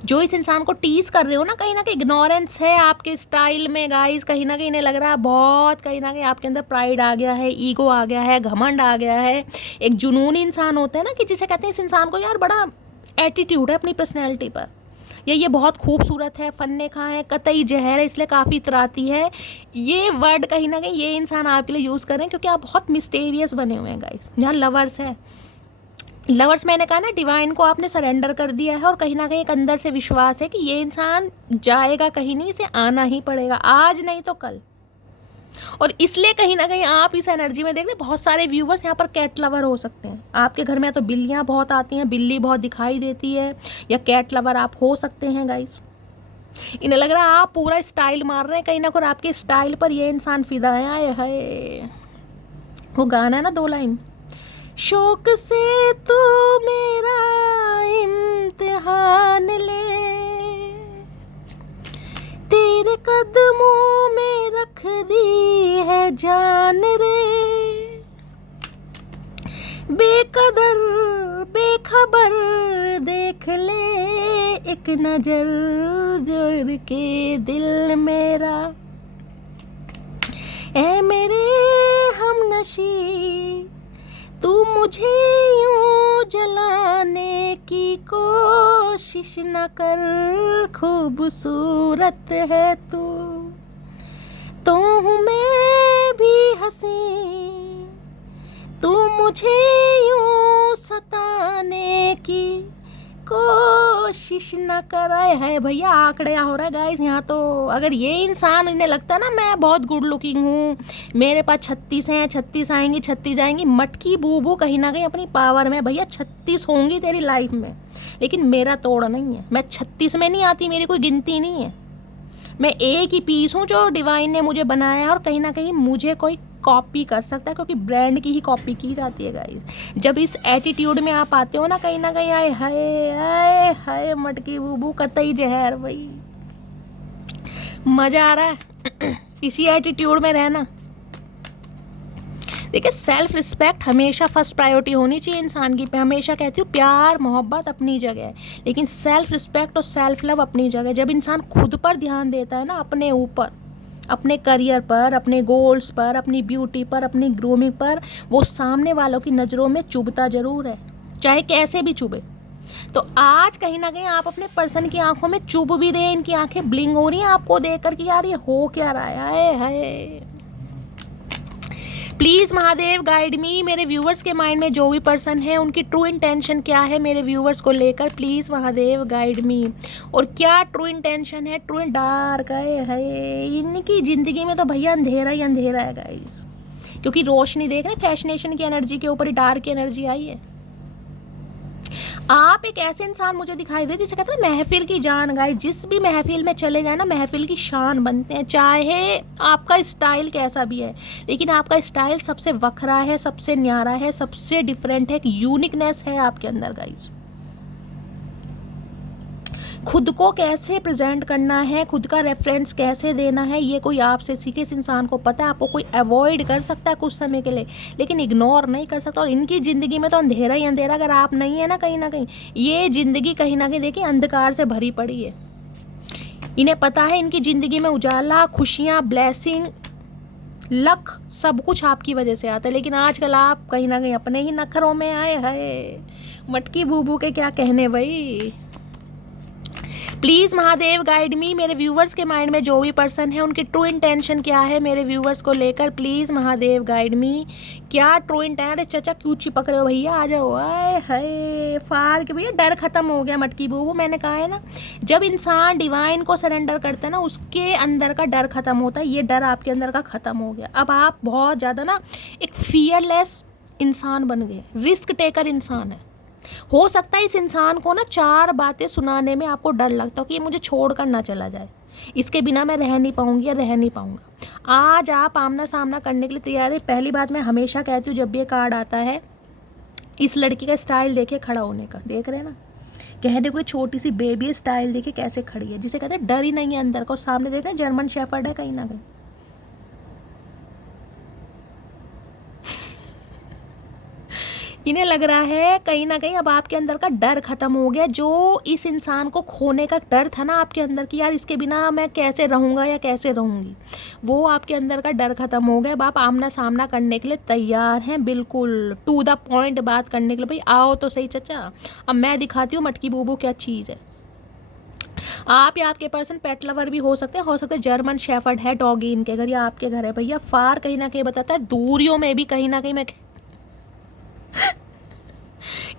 जो इस इंसान को टीज कर रहे हो ना कहीं इग्नोरेंस है आपके स्टाइल में गाइस, कहीं ना कहीं इन्हें लग रहा है बहुत, कहीं ना कहीं आपके अंदर प्राइड आ गया है, ईगो आ गया है, घमंड आ गया है, एक जुनूनी इंसान होता है ना, कि जिसे कहते हैं इस इंसान को यार बड़ा एटीट्यूड है अपनी पर्सनैलिटी पर, या ये बहुत खूबसूरत है, फन्ने खा है, कतई जहर है, इसलिए काफ़ी इतराती है। ये वर्ड कहीं ना कहीं ये इंसान आपके लिए यूज़ कर रहे हैं, क्योंकि आप बहुत मिस्टीरियस बने हुए हैं गाइस। यहाँ लवर्स है, लवर्स मैंने कहा ना, डिवाइन को आपने सरेंडर कर दिया है, और कहीं ना कहीं एक अंदर से विश्वास है कि ये इंसान जाएगा कहीं नहीं, इसे आना ही पड़ेगा, आज नहीं तो कल। और इसलिए कहीं ना कहीं आप इस एनर्जी में देख रहे, बहुत सारे व्यूवर्स यहाँ पर कैट लवर हो सकते हैं। आपके घर में तो बिल्लियाँ बहुत आती हैं, बिल्ली बहुत दिखाई देती है, या कैट लवर आप हो सकते हैं गाइस। इन्हें लग रहा है आप पूरा स्टाइल मार रहे हैं कहीं ना कहीं, आपके स्टाइल पर ये इंसान फिदा है। हाय, वो गाना है ना 2 लाइन, शौक से तू मेरा इम्तिहान ले, जान रे, बेकदर बेखबर देख ले एक नजर जोर के दिल मेरा, ऐ मेरे हमनशी तू मुझे यूं जलाने की कोशिश न कर, खूबसूरत है तो हूँ मैं भी हंसी, तू मुझे यूं सताने की कोशिश न कराए। है भैया आंकड़े हो रहा है गाइस यहाँ तो। अगर ये इंसान, इन्हें लगता ना मैं बहुत गुड लुकिंग हूँ, मेरे पास 36 हैं, 36 आएंगी, 36 जाएंगी, मटकी बूबू कहीं ना कहीं अपनी पावर में। भैया 36 होंगी तेरी लाइफ में, लेकिन मेरा तोड़ नहीं है। मैं 36 में नहीं आती, मेरी कोई गिनती नहीं है। मैं एक ही पीस हूँ जो डिवाइन ने मुझे बनाया है, और कहीं ना कहीं मुझे कोई कॉपी कर सकता है, क्योंकि ब्रांड की ही कॉपी की जाती है गाइस। जब इस एटीट्यूड में आप आते हो ना कहीं आए हाय हाय हाय मटकी बूबू कतई जहर, भाई मजा आ रहा है इसी एटीट्यूड में रहना। देखिए सेल्फ रिस्पेक्ट हमेशा फर्स्ट प्रायोरिटी होनी चाहिए इंसान की। हमेशा कहती हूँ प्यार मोहब्बत अपनी जगह है, लेकिन सेल्फ रिस्पेक्ट और सेल्फ लव अपनी जगह। जब इंसान खुद पर ध्यान देता है ना, अपने ऊपर, अपने करियर पर, अपने गोल्स पर, अपनी ब्यूटी पर, अपनी ग्रूमिंग पर, वो सामने वालों की नज़रों में चुभता ज़रूर है, चाहे कैसे भी चुभे। तो आज कहीं ना कहीं आप अपने पर्सन की आंखों में चुभ भी रहे हैं, इनकी आंखें ब्लिंग हो रही हैं आपको देखकर कि यार ये हो क्या रहा है। प्लीज़ महादेव गाइड मी। मेरे व्यूवर्स के माइंड में जो भी पर्सन है उनकी ट्रू इंटेंशन क्या है मेरे व्यूवर्स को लेकर, प्लीज़ महादेव गाइड मी। और क्या ट्रू इंटेंशन है, ट्रू डार्क है इनकी ज़िंदगी में, तो भैया अंधेरा ही अंधेरा है गाइस, क्योंकि रोशनी देख रहे हैं फैशनेशन की एनर्जी के ऊपर ही डार्क की एनर्जी आई है। आप एक ऐसे इंसान मुझे दिखाई दे जिसे कहते हैं महफिल की जान। गाइस जिस भी महफिल में चले जाए ना, महफिल की शान बनते हैं, चाहे आपका स्टाइल कैसा भी है, लेकिन आपका स्टाइल सबसे वखरा है, सबसे न्यारा है, सबसे डिफरेंट है, एक यूनिकनेस है आपके अंदर गाइस। खुद को कैसे प्रेजेंट करना है, खुद का रेफरेंस कैसे देना है, ये कोई आपसे सीखे। इस इंसान को पता है। आपको कोई अवॉइड कर सकता है कुछ समय के लिए, लेकिन इग्नोर नहीं कर सकता। और इनकी ज़िंदगी में तो अंधेरा ही अंधेरा, अगर आप नहीं है ना कहीं ये ज़िंदगी कहीं ना कहीं देखिए अंधकार से भरी पड़ी है। इन्हें पता है इनकी ज़िंदगी में उजाला, खुशियाँ, ब्लेसिंग, लक सब कुछ आपकी वजह से आता है, लेकिन आजकल आप कहीं ना कहीं अपने ही नखरों में आए है। मटकी बूबू के क्या कहने भाई। प्लीज़ महादेव गाइड मी। मेरे व्यूवर्स के माइंड में जो भी पर्सन है उनकी ट्रू इंटेंशन क्या है मेरे व्यूवर्स को लेकर, प्लीज़ महादेव गाइड मी। क्या ट्रू इंटेंशन। अरे चाचा क्यों चिपक रहे हो भैया, आ जाओ। आए हाय फार के भैया डर खत्म हो गया मटकी बूबू। मैंने कहा है ना, जब इंसान डिवाइन को सरेंडर करता है ना, उसके अंदर का डर खत्म होता है। ये डर आपके अंदर का खत्म हो गया। अब आप बहुत ज़्यादा ना एक फियरलेस इंसान बन गए, रिस्क टेकर इंसान है। हो सकता है इस इंसान को ना 4 बातें सुनाने में आपको डर लगता हो कि ये मुझे छोड़कर ना चला जाए, इसके बिना मैं रह नहीं पाऊंगी या रह नहीं पाऊंगा। आज आप आमना सामना करने के लिए तैयार है। पहली बात मैं हमेशा कहती हूँ जब भी ये कार्ड आता है, इस लड़की का स्टाइल देखे खड़ा होने का, देख रहे हैं ना, कहने कोई छोटी सी बेबी स्टाइल देखे कैसे खड़ी है, जिसे कहते हैं डर ही नहीं है अंदर को। सामने देख रहे हैं जर्मन शेफर्ड है कहीं ना कहीं। इन्हें लग रहा है कहीं ना कहीं अब आपके अंदर का डर खत्म हो गया। जो इस इंसान को खोने का डर था ना आपके अंदर कि यार इसके बिना मैं कैसे रहूँगा या कैसे रहूँगी, वो आपके अंदर का डर खत्म हो गया। अब आप आमना सामना करने के लिए तैयार हैं, बिल्कुल टू द पॉइंट बात करने के लिए। भाई आओ तो सही चाचा, अब मैं दिखाती हूँ मटकी बूबू क्या चीज़ है। आप या आपके पर्सन पेट लवर भी हो सकते हैं जर्मन शेफर्ड है डॉगी इनके घर या आपके घर है। भैया फार कहीं ना कहीं बताता है, दूरियों में भी कहीं ना कहीं मैं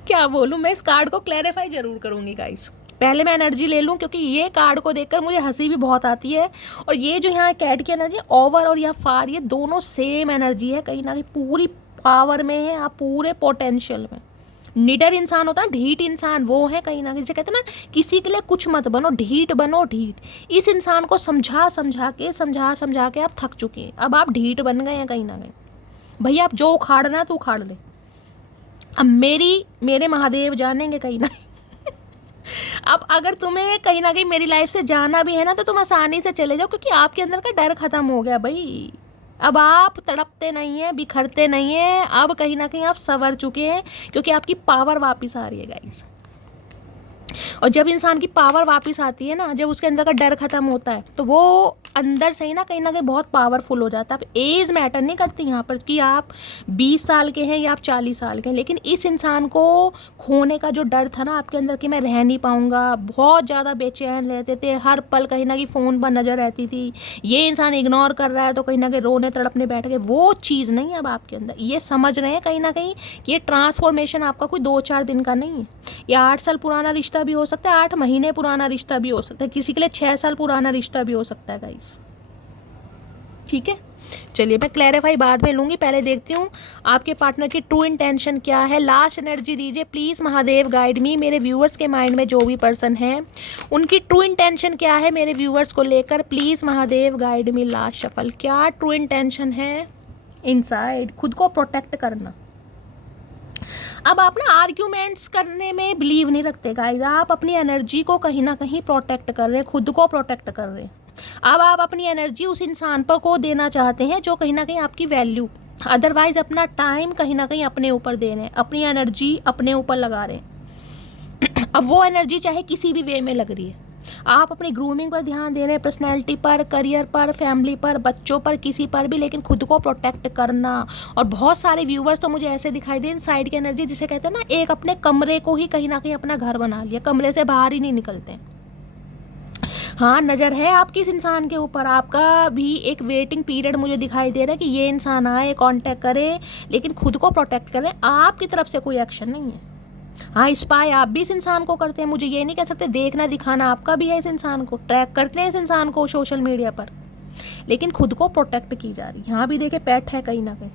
क्या बोलूँ, मैं इस कार्ड को क्लैरिफाई जरूर करूँगी गाइस। पहले मैं एनर्जी ले लूँ, क्योंकि ये कार्ड को देखकर मुझे हंसी भी बहुत आती है। और ये जो यहाँ कैट की एनर्जी ओवर और यहाँ फार, ये दोनों सेम एनर्जी है, कहीं ना कहीं पूरी पावर में है, आप पूरे पोटेंशियल में। निडर इंसान होता है, ढीठ इंसान वो है कहीं ना कहीं। कहते हैं ना किसी के लिए कुछ मत बनो, ढीठ बनो ढीठ। इस इंसान को समझा समझा के आप थक चुके हैं, अब आप ढीठ बन गए हैं कहीं ना कहीं। भैया आप जो उखाड़ना है तो उखाड़ ले, अब मेरे महादेव जानेंगे कहीं ना अब अगर तुम्हें कहीं ना कहीं मेरी लाइफ से जाना भी है ना, तो तुम आसानी से चले जाओ, क्योंकि आपके अंदर का डर खत्म हो गया भाई। अब आप तड़पते नहीं हैं, बिखरते नहीं हैं, अब कहीं ना कहीं आप संवर चुके हैं, क्योंकि आपकी पावर वापस आ रही है गाइस। और जब इंसान की पावर वापस आती है ना, जब उसके अंदर का डर खत्म होता है, तो वो अंदर से ही ना कहीं बहुत पावरफुल हो जाता है। अब एज मैटर नहीं करती यहाँ पर कि आप 20 साल के हैं या आप 40 साल के हैं, लेकिन इस इंसान को खोने का जो डर था ना आपके अंदर कि मैं रह नहीं पाऊंगा, बहुत ज़्यादा बेचैन रहते थे, हर पल कहीं ना कहीं फ़ोन पर नज़र रहती थी, ये इंसान इग्नोर कर रहा है तो कहीं ना कहीं रोने तड़पने बैठ गए, वो चीज़ नहीं है अब आपके अंदर। ये समझ रहे हैं कहीं ना कहीं कि ये ट्रांसफॉर्मेशन आपका कोई 2-4 दिन का नहीं है। या 8 साल पुराना रिश्ता भी हो सकता है, 8 महीने पुराना रिश्ता भी हो सकता है, किसी के लिए 6 साल पुराना रिश्ता भी हो सकता है गाइस। ठीक है, चलिए मैं क्लैरिफाई बाद में लूँगी, पहले देखती हूँ आपके पार्टनर की ट्रू इंटेंशन क्या है। लास्ट एनर्जी दीजिए प्लीज़ महादेव, गाइड मी। मेरे व्यूअर्स के माइंड में जो भी पर्सन है उनकी ट्रू इंटेंशन क्या है मेरे व्यूअर्स को लेकर, please Mahadev guide me. Last shuffle, क्या ट्रू इंटेंशन है? इनसाइड, खुद को प्रोटेक्ट करना। अब आप ना आर्ग्यूमेंट्स करने में बिलीव नहीं रखते गाइस, आप अपनी एनर्जी को कहीं ना कहीं प्रोटेक्ट कर रहे हैं, खुद को प्रोटेक्ट कर रहे हैं। अब आप अपनी एनर्जी उस इंसान पर को देना चाहते हैं जो कहीं ना कहीं आपकी वैल्यू, अदरवाइज अपना टाइम कहीं ना कहीं अपने ऊपर दे रहे हैं, अपनी एनर्जी अपने ऊपर लगा रहे हैं। अब वो एनर्जी चाहे किसी भी वे में लग रही है, आप अपनी ग्रूमिंग पर ध्यान दे रहे हैं, पर्सनैलिटी पर, करियर पर, फैमिली पर, बच्चों पर, किसी पर भी, लेकिन खुद को प्रोटेक्ट करना। और बहुत सारे व्यूवर्स तो मुझे ऐसे दिखाई दे इनसाइड की एनर्जी, जिसे कहते हैं ना एक अपने कमरे को ही कहीं ना कहीं अपना घर बना लिया, कमरे से बाहर ही नहीं निकलते। हाँ, नज़र है आपकी इस इंसान के ऊपर, आपका भी एक वेटिंग पीरियड मुझे दिखाई दे रहा है कि ये इंसान आए, कांटेक्ट करे, लेकिन खुद को प्रोटेक्ट करें। आपकी तरफ से कोई एक्शन नहीं है। हाँ, स्पाई आप भी इस इंसान को करते हैं, मुझे ये नहीं कह सकते, देखना दिखाना आपका भी है, इस इंसान को ट्रैक करते हैं इस इंसान को सोशल मीडिया पर, लेकिन खुद को प्रोटेक्ट की जा रही है। यहाँ भी देखे पेट है कहीं ना कहीं,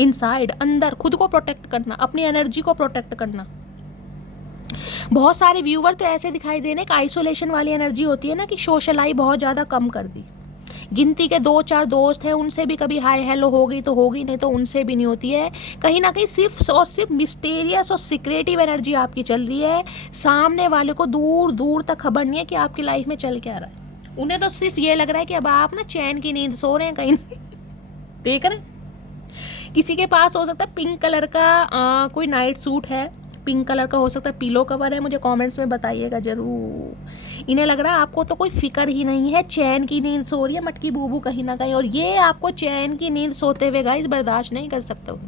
इनसाइड अंदर खुद को प्रोटेक्ट करना, अपनी एनर्जी को प्रोटेक्ट करना। बहुत सारे व्यूवर तो ऐसे दिखाई देने का आइसोलेशन वाली एनर्जी होती है ना, कि सोशलाई बहुत ज़्यादा कम कर दी, गिनती के 2-4 दोस्त हैं, उनसे भी कभी हाय हेलो हो गई तो होगी, नहीं तो उनसे भी नहीं होती है। कहीं ना कहीं सिर्फ और सिर्फ मिस्टीरियस और सीक्रेटिव एनर्जी आपकी चल रही है। सामने वाले को दूर दूर तक खबर नहीं है कि आपकी लाइफ में चल क्या रहा है, उन्हें तो सिर्फ ये लग रहा है कि अब आप ना चैन की नींद सो रहे हैं कहीं देख रहे हैं। किसी के पास हो सकता है पिंक कलर का कोई नाइट सूट है, पिंक कलर का हो सकता है पिलो कवर है, मुझे कमेंट्स में बताइएगा ज़रूर। इन्हें लग रहा है आपको तो कोई फिक्र ही नहीं है, चैन की नींद सो रही है मटकी बूबू कहीं ना कहीं, और ये आपको चैन की नींद सोते हुए गाइस बर्दाश्त नहीं कर सकते हो।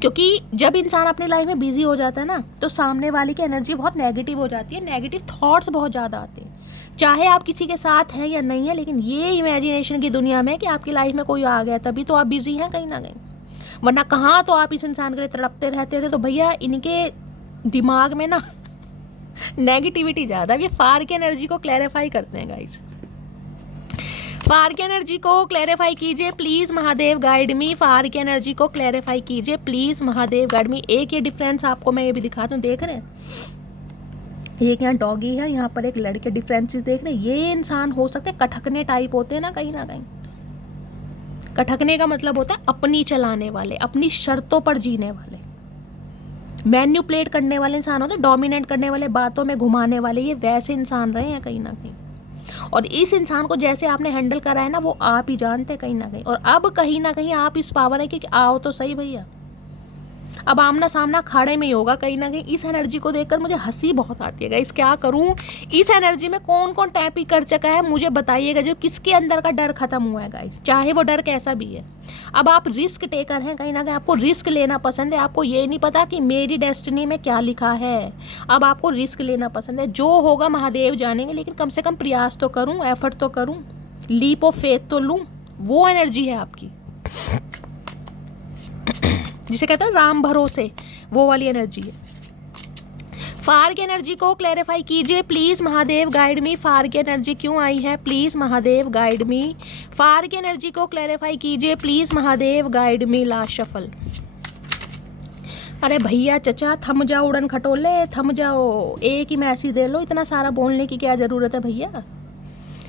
क्योंकि जब इंसान अपनी लाइफ में बिजी हो जाता है ना, तो सामने वाले की एनर्जी बहुत नेगेटिव हो जाती है, नेगेटिव थॉट्स बहुत ज़्यादा आते हैं, चाहे आप किसी के साथ हैं या नहीं है, लेकिन ये इमेजिनेशन की दुनिया में कि आपकी लाइफ में कोई आ गया तभी तो आप बिजी हैं कहीं ना कहीं, वरना कहाँ तो आप इस इंसान के लिए तड़पते रहते थे। तो भैया इनके दिमाग में ना नेगेटिविटी ज़्यादा। ये फार की एनर्जी को क्लैरिफाई करते हैं गाइस, फार की एनर्जी को क्लैरिफाई कीजिए प्लीज़ महादेव गाइड मी, फार की एनर्जी को क्लैरिफाई कीजिए प्लीज़ महादेव गाइड मी। एक ये डिफरेंस आपको मैं ये भी दिखाता हूँ, देख रहे हैं, एक यहाँ डॉगी है, यहाँ पर एक लड़के, डिफरेंसेस देख रहे हैं। ये इंसान हो सकते हैं कठकने टाइप होते हैं ना कहीं ना कहीं, कठकने का मतलब होता है अपनी चलाने वाले, अपनी शर्तों पर जीने वाले, मैन्युपुलेट करने वाले इंसान होते हैं, डोमिनेट करने वाले, बातों में घुमाने वाले, ये वैसे इंसान रहे हैं कहीं ना कहीं। और इस इंसान को जैसे आपने हैंडल करा है ना, वो आप ही जानते हैं कहीं ना कहीं। और अब कहीं ना कहीं आप इस पावर है कि आओ तो सही भैया, अब आमना सामना खाड़े में ही होगा कहीं ना कहीं। इस एनर्जी को देखकर मुझे हंसी बहुत आती है गाइस, क्या करूं, इस एनर्जी में कौन कौन टैपिंग कर चुका है मुझे बताइएगा, जो किसके अंदर का डर खत्म हुआ है गाइस, चाहे वो डर कैसा भी है। अब आप रिस्क टेकर हैं कहीं ना कहीं, आपको रिस्क लेना पसंद है, आपको ये नहीं पता कि मेरी डेस्टिनी में क्या लिखा है, अब आपको रिस्क लेना पसंद है। जो होगा महादेव जानेंगे, लेकिन कम से कम प्रयास तो करूँ, एफर्ट तो करूँ, लीप ऑफ फेथ तो लूँ, वो एनर्जी है आपकी, जिसे कहते हैं राम भरोसे, वो वाली एनर्जी है। फार की एनर्जी को क्लैरिफाई कीजिए प्लीज़ महादेव गाइड मी, फार की एनर्जी क्यों आई है प्लीज़ महादेव गाइड मी, फार की एनर्जी को क्लैरिफाई कीजिए please Mahadev guide me. Last shuffle. अरे भैया चचा थम जाओ, उड़न खटोले थम जाओ, एक ही मैसेज दे लो, इतना सारा बोलने की क्या ज़रूरत है भैया,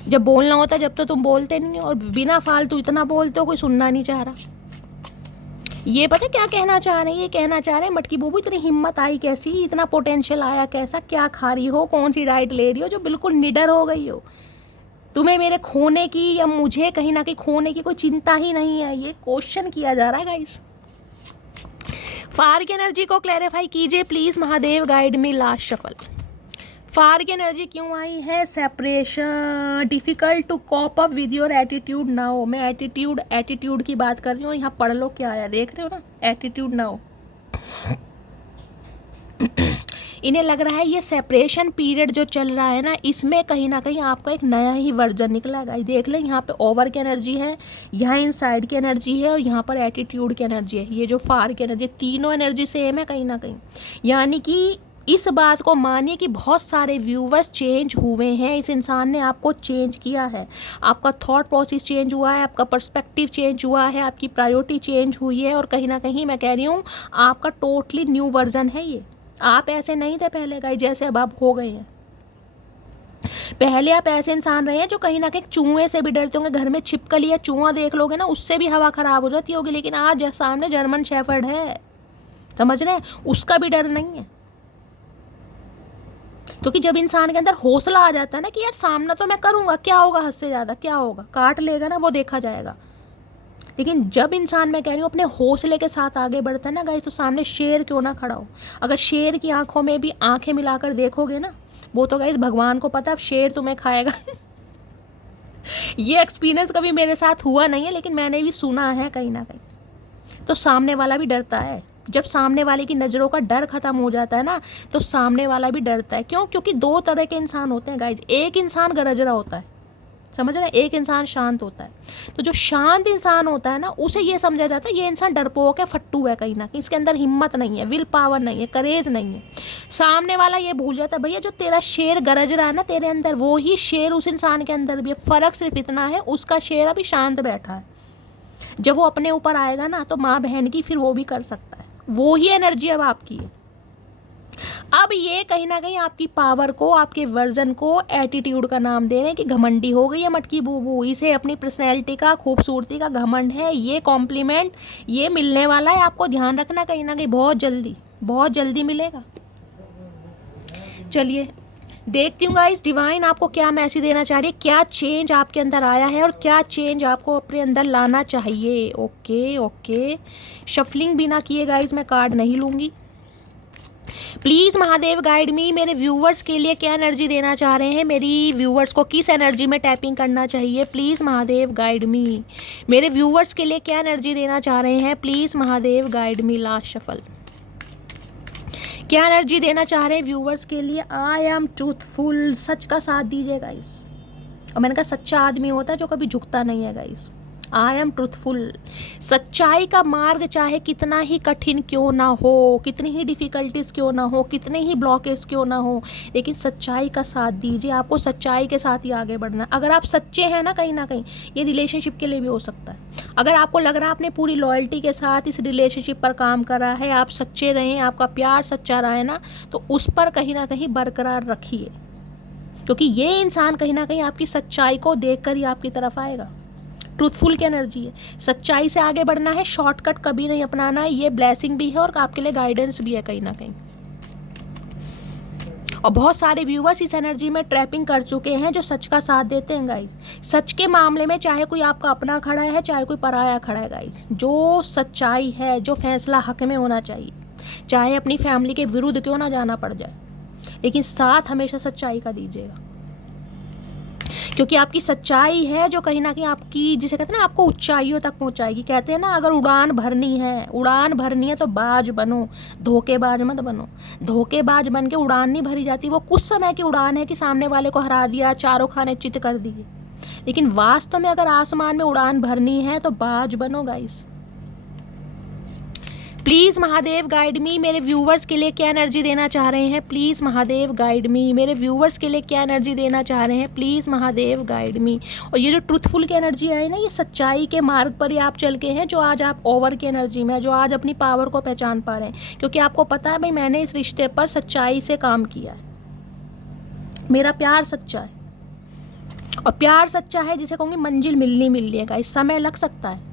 जब बोलना होता है जब तो तुम बोलते नहीं हो, और बिना फालतू इतना बोलते हो, कोई सुनना नहीं चाह रहा। ये पता क्या कहना चाह रहे हैं, ये कहना चाह रहे हैं मटकी बूबू इतनी हिम्मत आई कैसी, इतना पोटेंशियल आया कैसा, क्या खा रही हो, कौन सी डाइट ले रही हो जो बिल्कुल निडर हो गई हो, तुम्हें मेरे खोने की या मुझे कहीं ना कहीं खोने की कोई चिंता ही नहीं है, ये क्वेश्चन किया जा रहा है गाइस। फायर की एनर्जी को क्लैरिफाई कीजिए please Mahadev, guide me last shuffle. फायर की एनर्जी क्यों आई है? Separation, difficult to cope up with your attitude now. मैं एटीट्यूड की बात कर रही हूँ, यहाँ पढ़ लो क्या आया, देख रहे हो ना, एटीट्यूड नाउ। इन्हें लग रहा है ये सेपरेशन पीरियड जो चल रहा है ना, इसमें कहीं ना कहीं आपका एक नया ही वर्जन निकला है। देख लें, यहाँ पे ओवर की एनर्जी है, यहाँ इनसाइड की एनर्जी है और यहाँ पर एटीट्यूड की एनर्जी है। ये जो फार की एनर्जी, तीनों एनर्जी सेम है कहीं ना कहीं। यानी कि इस बात को मानिए कि बहुत सारे व्यूवर्स चेंज हुए हैं, इस इंसान ने आपको चेंज किया है, आपका थॉट प्रोसेस चेंज हुआ है, आपका पर्सपेक्टिव चेंज हुआ है, आपकी प्रायोरिटी चेंज हुई है और कहीं ना कहीं मैं कह रही हूँ आपका टोटली न्यू वर्जन है ये। आप ऐसे नहीं थे पहले गाइस, जैसे अब आप हो गए हैं। पहले आप ऐसे इंसान रहे हैं जो कहीं ना कहीं चूहे से भी डरते होंगे, घर में छिपकली या चूहा देख लोगे ना उससे भी हवा खराब हो जाती होगी, लेकिन आज सामने जर्मन शेफर्ड है, समझ रहे हैं, उसका भी डर नहीं है। क्योंकि जब इंसान के अंदर हौसला आ जाता है ना कि यार सामना तो मैं करूंगा, क्या होगा, हद से ज़्यादा क्या होगा, काट लेगा ना, वो देखा जाएगा। लेकिन जब इंसान, मैं कह रही हूँ, अपने हौसले के साथ आगे बढ़ता है ना गाइस, तो सामने शेर क्यों ना खड़ा हो। अगर शेर की आंखों में भी आंखें मिलाकर देखोगे ना, वो तो गाइस भगवान को पता, अब शेर तुम्हें खाएगा। ये एक्सपीरियंस कभी मेरे साथ हुआ नहीं है, लेकिन मैंने भी सुना है कहीं ना कहीं। तो सामने वाला भी डरता है, जब सामने वाले की नज़रों का डर खत्म हो जाता है ना, तो सामने वाला भी डरता है। क्यों? क्योंकि दो तरह के इंसान होते हैं गाइस। एक इंसान गरज रहा होता है, समझ रहे हैं, एक इंसान शांत होता है। तो जो शांत इंसान होता है ना, उसे ये समझा जाता है ये इंसान डरपोक है, फट्टू है, कहीं ना कहीं इसके अंदर हिम्मत नहीं है, विल पावर नहीं है, करेज नहीं है। सामने वाला ये भूल जाता है भैया जो तेरा शेर गरज रहा है ना तेरे अंदर, वो ही शेर उस इंसान के अंदर भी है। फ़र्क सिर्फ इतना है, उसका शेर अभी शांत बैठा है, जब वो अपने ऊपर आएगा ना तो माँ बहन की फिर वो भी कर सकता है। वो ही एनर्जी अब आपकी है। अब ये कहीं ना कहीं आपकी पावर को, आपके वर्जन को एटीट्यूड का नाम दे रहे हैं कि घमंडी हो गई है मटकी बूबू, इसे अपनी पर्सनैलिटी का, खूबसूरती का घमंड है। ये कॉम्प्लीमेंट ये मिलने वाला है, आपको ध्यान रखना, कहीं ना कहीं बहुत जल्दी मिलेगा। चलिए देखती हूँ गाइस डिवाइन आपको क्या मैसेज देना चाह रही है, क्या चेंज आपके अंदर आया है और क्या चेंज आपको अपने अंदर लाना चाहिए। ओके शफलिंग बिना किए गाइस मैं कार्ड नहीं लूँगी। प्लीज़ महादेव गाइड मी, मेरे व्यूवर्स के लिए क्या एनर्जी देना चाह रहे हैं, मेरी व्यूवर्स को किस एनर्जी में टैपिंग करना चाहिए। प्लीज़ महादेव गाइड मी, मेरे व्यूवर्स के लिए क्या एनर्जी देना चाह रहे हैं। Please Mahadev guide me, last shuffle. क्या एनर्जी देना चाह रहे हैं व्यूवर्स के लिए। आई एम ट्रूथफुल, सच का साथ दीजिए गाइस। और मैंने कहा सच्चा आदमी होता है जो कभी झुकता नहीं है गाइस। आई एम ट्रूथफुल, सच्चाई का मार्ग चाहे कितना ही कठिन क्यों ना हो, कितनी ही डिफ़िकल्टीज क्यों ना हो, कितने ही ब्लॉकेज क्यों ना हो, लेकिन सच्चाई का साथ दीजिए। आपको सच्चाई के साथ ही आगे बढ़ना है। अगर आप सच्चे हैं ना, कहीं ना कहीं ये रिलेशनशिप के लिए भी हो सकता है। अगर आपको लग रहा है आपने पूरी लॉयल्टी के साथ इस रिलेशनशिप पर काम करा है, आप सच्चे रहें, आपका प्यार सच्चा रहा है ना, तो उस पर कहीं ना कहीं बरकरार रखिए, क्योंकि ये इंसान कहीं ना कहीं आपकी सच्चाई को देख कर ही आपकी तरफ आएगा। ट्रूथफुल की एनर्जी है, सच्चाई से आगे बढ़ना है, शॉर्टकट कभी नहीं अपनाना है। ये ब्लेसिंग भी है और आपके लिए गाइडेंस भी है कहीं ना कहीं। और बहुत सारे व्यूवर्स इस एनर्जी में ट्रैपिंग कर चुके हैं जो सच का साथ देते हैं गाइस। सच के मामले में चाहे कोई आपका अपना खड़ा है, चाहे कोई पराया खड़ा है गाइस, जो सच्चाई है, जो फैसला हक में होना चाहिए, चाहे अपनी फैमिली के विरुद्ध क्यों ना जाना पड़ जाए, लेकिन साथ हमेशा सच्चाई का दीजिएगा। क्योंकि आपकी सच्चाई है जो कहीं ना कहीं आपकी, जिसे कहते हैं ना, आपको ऊंचाइयों तक पहुंचाएगी। कहते हैं ना, अगर उड़ान भरनी है तो बाज बनो, धोखेबाज मत बनो। धोखेबाज बन के उड़ान नहीं भरी जाती, वो कुछ समय की उड़ान है कि सामने वाले को हरा दिया, चारों खाने चित कर दिए। लेकिन वास्तव में अगर आसमान में उड़ान भरनी है तो बाज बनो गाइस। प्लीज़ महादेव गाइड मी, मेरे व्यूवर्स के लिए क्या एनर्जी देना चाह रहे हैं। प्लीज़ महादेव गाइड मी, मेरे व्यूवर्स के लिए क्या एनर्जी देना चाह रहे हैं। प्लीज़ महादेव गाइड मी। और ये जो ट्रूथफुल की एनर्जी है ना, ये सच्चाई के मार्ग पर ही आप चल के हैं, जो आज आप ओवर की एनर्जी में, जो आज अपनी पावर को पहचान पा रहे हैं। क्योंकि आपको पता है भाई, मैंने इस रिश्ते पर सच्चाई से काम किया है, मेरा प्यार सच्चा है। और प्यार सच्चा है जिसे कहूँगी मंजिल मिलनी है गाइस, समय लग सकता है।